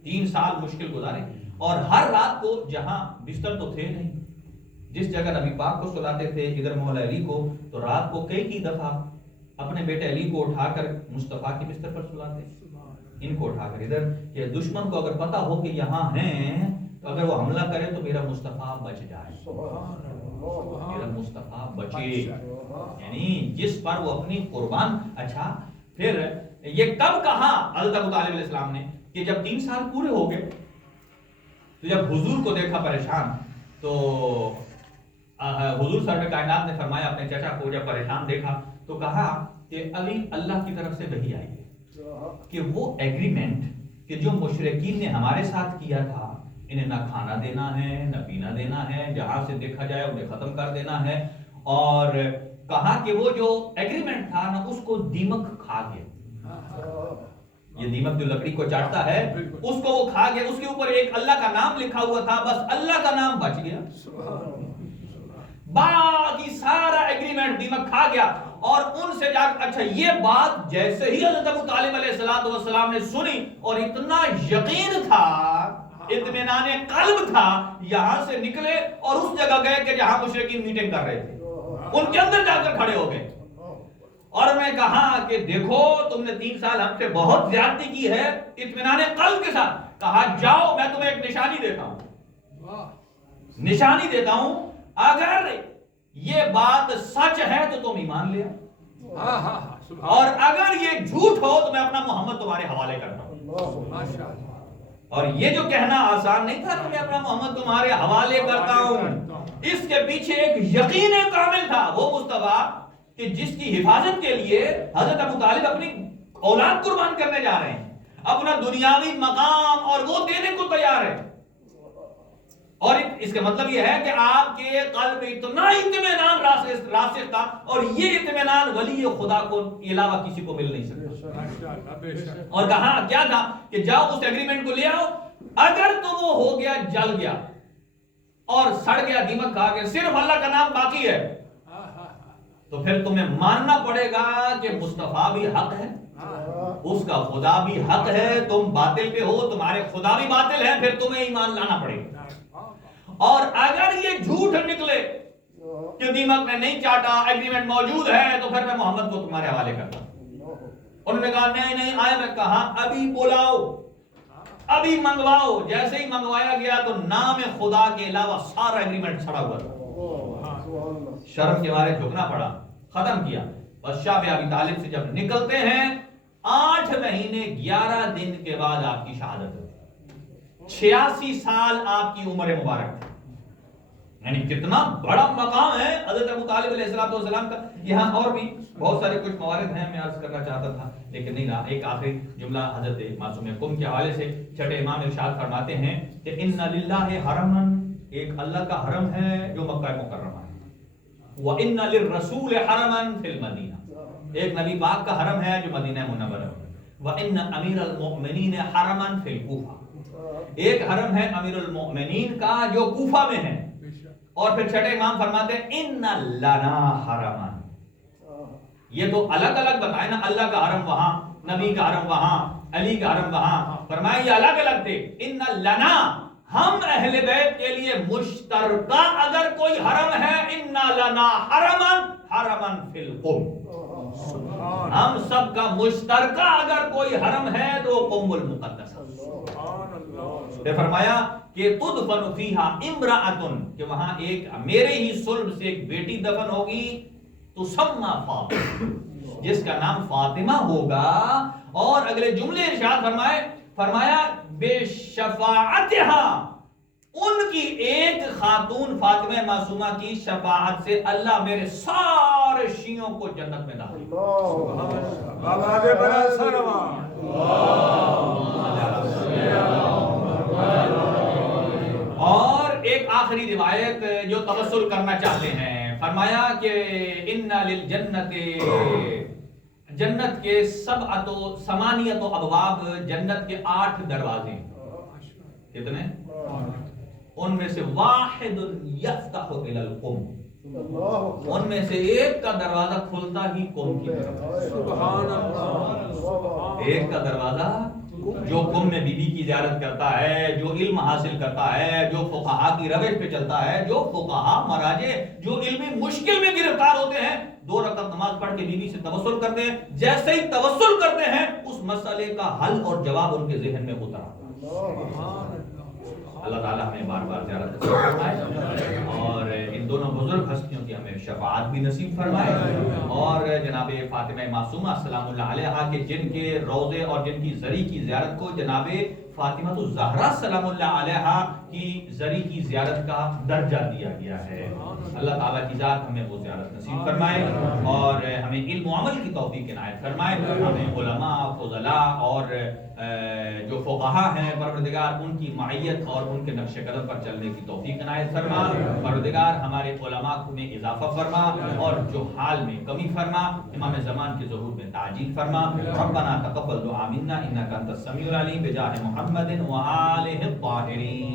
3 سال مشکل گزارے، اور ہر رات کو جہاں بستر تو تھے نہیں، جس جگہ نبی پاک کو سلاتے تھے ادھر مولا علی کو، تو رات کو کئی دفعہ اپنے بیٹے علی کو اٹھا کر مصطفیٰ کے بستر پر سلاتے، ان کو اٹھا کر ادھر، کہ دشمن کو اگر پتا ہو کہ یہاں ہیں تو اگر وہ حملہ کرے تو میرا مصطفیٰ بچ جائے، میرا مصطفیٰ بچے، یعنی جس پر وہ اپنی قربان۔ اچھا پھر یہ کب کہا حضرت ابو طالب علیہ السلام نے کہ جب 3 سال پورے ہو گئے، تو جب حضور کو دیکھا پریشان، تو حضور سرور کائنات نے فرمایا اپنے چچا کو جب پریشان دیکھا تو کہا کہ ابھی اللہ کی طرف سے وحی آئی ہے کہ وہ ایگریمنٹ کہ جو مشرکین نے ہمارے ساتھ کیا تھا، انہیں نہ کھانا دینا ہے نہ پینا دینا ہے، جہاں سے دیکھا جائے انہیں ختم کر دینا ہے، اور کہا کہ وہ جو ایگریمنٹ تھا نا اس کو دیمک کھا گیا، یہ دیمک جو لکڑی کو چاٹتا ہے اس کو وہ کھا گیا، اس کے اوپر ایک اللہ کا نام لکھا ہوا تھا، بس اللہ کا نام بچ گیا، باقی سارا ایگریمنٹ دیمک کھا گیا۔ اور ان سے جا کر، اچھا یہ بات جیسے ہی حضرت ابو طالب علیہ السلام نے سنی، اور اتنا یقین تھا، اطمینان قلب تھا، یہاں سے نکلے اور اس جگہ گئے کہ جہاں مشرکین میٹنگ کر رہے تھے، ان کے اندر جا کر کھڑے ہو گئے، اور میں کہا کہ دیکھو تم نے 3 سال ہم سے بہت زیادتی کی ہے، اطمینان قلب کے ساتھ کہا جاؤ میں تمہیں ایک نشانی دیتا ہوں، نشانی دیتا ہوں، اگر یہ بات سچ ہے تو تم ایمان لے آؤ، اور اگر یہ جھوٹ ہو تو میں اپنا محمد تمہارے حوالے کرتا ہوں۔ اور یہ جو کہنا آسان نہیں تھا کہ میں اپنا محمد تمہارے حوالے کرتا ہوں، اس کے پیچھے ایک یقین کامل تھا، وہ مصطفیٰ کہ جس کی حفاظت کے لیے حضرت ابو طالب اپنی اولاد قربان کرنے جا رہے ہیں، اپنا دنیاوی مقام اور وہ دینے کو تیار ہے۔ اور اس کا مطلب یہ ہے کہ آپ کے قلب میں اتنا اطمینان راسخ تھا، اور یہ اطمینان ولی خدا کو علاوہ کسی کو مل نہیں سکتا۔ اور کہا کیا تھا کہ جاؤ اس ایگریمنٹ کو لے آؤ، اگر تو وہ ہو گیا، جل گیا اور سڑ گیا، دیمک کھا گیا، صرف اللہ کا نام باقی ہے، تو پھر تمہیں ماننا پڑے گا کہ مصطفیٰ بھی حق ہے، اس کا خدا بھی حق ہے، تم باطل پہ ہو، تمہارے خدا بھی باطل ہے، پھر تمہیں ایمان لانا پڑے گا۔ اور اگر یہ جھوٹ نکلے کہ دیمک نے نہیں چاٹا، ایگریمنٹ موجود ہے، تو پھر میں محمد کو تمہارے حوالے کرتا ہوں۔ انہوں نے کہا نہیں آئے، میں کہا ابھی بلاؤ، ابھی منگواؤ۔ جیسے ہی منگوایا گیا تو نام خدا کے علاوہ سارا ایگریمنٹ چھڑا ہوا تھا، شرم کے مارے جھکنا پڑا، ختم کیا۔ بس شاہ ابی طالب سے جب نکلتے ہیں 8 مہینے 11 دن کے بعد آپ کی شہادت ہوئی. 86 سال آپ کی عمر مبارک تھی. یعنی کتنا بڑا مقام ہے حضرت ابو طالب علیہ السلام کا. یہاں اور بھی بہت سارے کچھ موارد ہیں، میں عرض کرنا چاہتا تھا لیکن نہیں رہا. ایک آخری جملہ حضرت معصوم قم کے حوالے سے چھٹے امام ارشاد فرماتے ہیں کہ ان للہ حرمن، ایک اللہ کا حرم ہے جو مکہ مکرمہ ہے. وان للرسول حرمن فی المدینہ، ایک نبی پاک کا حرم ہے جو مدینہ منورہ ہے. وان امیر المؤمنین حرمن فی الکوفہ، ایک حرم ہے امیر المؤمنین کا جو کوفہ میں ہے. اور پھر چھٹے امام فرماتے ہیں ان لنا حرمن. یہ تو الگ الگ بتائے نا، اللہ کا حرم وہاں، نبی کا حرم وہاں، علی کا حرم وہاں. فرمایا یہ الگ الگ تھے. ان لنا، ہم اہل بیت کے لیے مشترکہ اگر کوئی حرم ہے، ان لنا حرمن حرمن فی القم، ہم سب کا مشترکہ اگر کوئی حرم ہے تو قم المقدس. پھر فرمایا کہ تدفن فیہا امرأۃن، کہ وہاں ایک میرے ہی صلب سے ایک بیٹی دفن ہوگی، تسمى فاطمہ، جس کا نام فاطمہ ہوگا. اور اگلے جملے ارشاد فرمایا بے شفاعتہا، ان کی ایک خاتون فاطمہ معصومہ کی شفاعت سے اللہ میرے سارے شیعوں کو جنت میں داخل. اور ایک آخری روایت جو توسل کرنا چاہتے ہیں، فرمایا کہ ان للجنت، جنت کے 8 ابواب، جنت کے 8 دروازے. کتنے؟ ان میں سے واحد یفتح الی القم، ان میں سے ایک کا دروازہ کھلتا ہی قم کی طرف. سبحان اللہ. ایک کا دروازہ جو قم میں بی بی کی زیارت کرتا ہے، جو علم حاصل کرتا ہے، جو فقہا کی روش پہ چلتا ہے، جو فقہا مراجع جو علمی مشکل میں گرفتار ہوتے ہیں، 2 رکعت نماز پڑھ کے بی بی سے توسل کرتے ہیں. جیسے ہی توسل کرتے ہیں اس مسئلے کا حل اور جواب ان کے ذہن میں اترا. اللہ تعالیٰ ہمیں بار بار زیارت نصیب فرمائے اور ان دونوں بزرگ ہستیوں کی ہمیں شفاعت بھی نصیب فرمائے. اور جناب فاطمہ معصومہ سلام اللہ علیہا کے جن کے روضے اور جن کی زری کی زیارت کو جناب فاطمہ الزہرا سلام اللہ علیہا کی زری کی زیارت کا درجہ دیا گیا ہے. اللہ تعالیٰ کی ذات ہمیں وہ زیارت نصیب فرمائے اور ہمیں علم و عمل کی توفیق عنایت فرمائے. ہمیں علماء، فضلاء اور جو فقہا ہیں پروردگار ان کی معیت اور ان کے نقش قدم پر چلنے کی توفیق عنایت فرما. پروردگار ہمارے علماء میں اضافہ فرما اور جو حال میں کمی فرما. امام زمان کے ظہور میں تعجیل فرما. ربنا تقبل دعا منا انک انت السمیع العلیم بجاہ محمد وآلہ الطاہرین.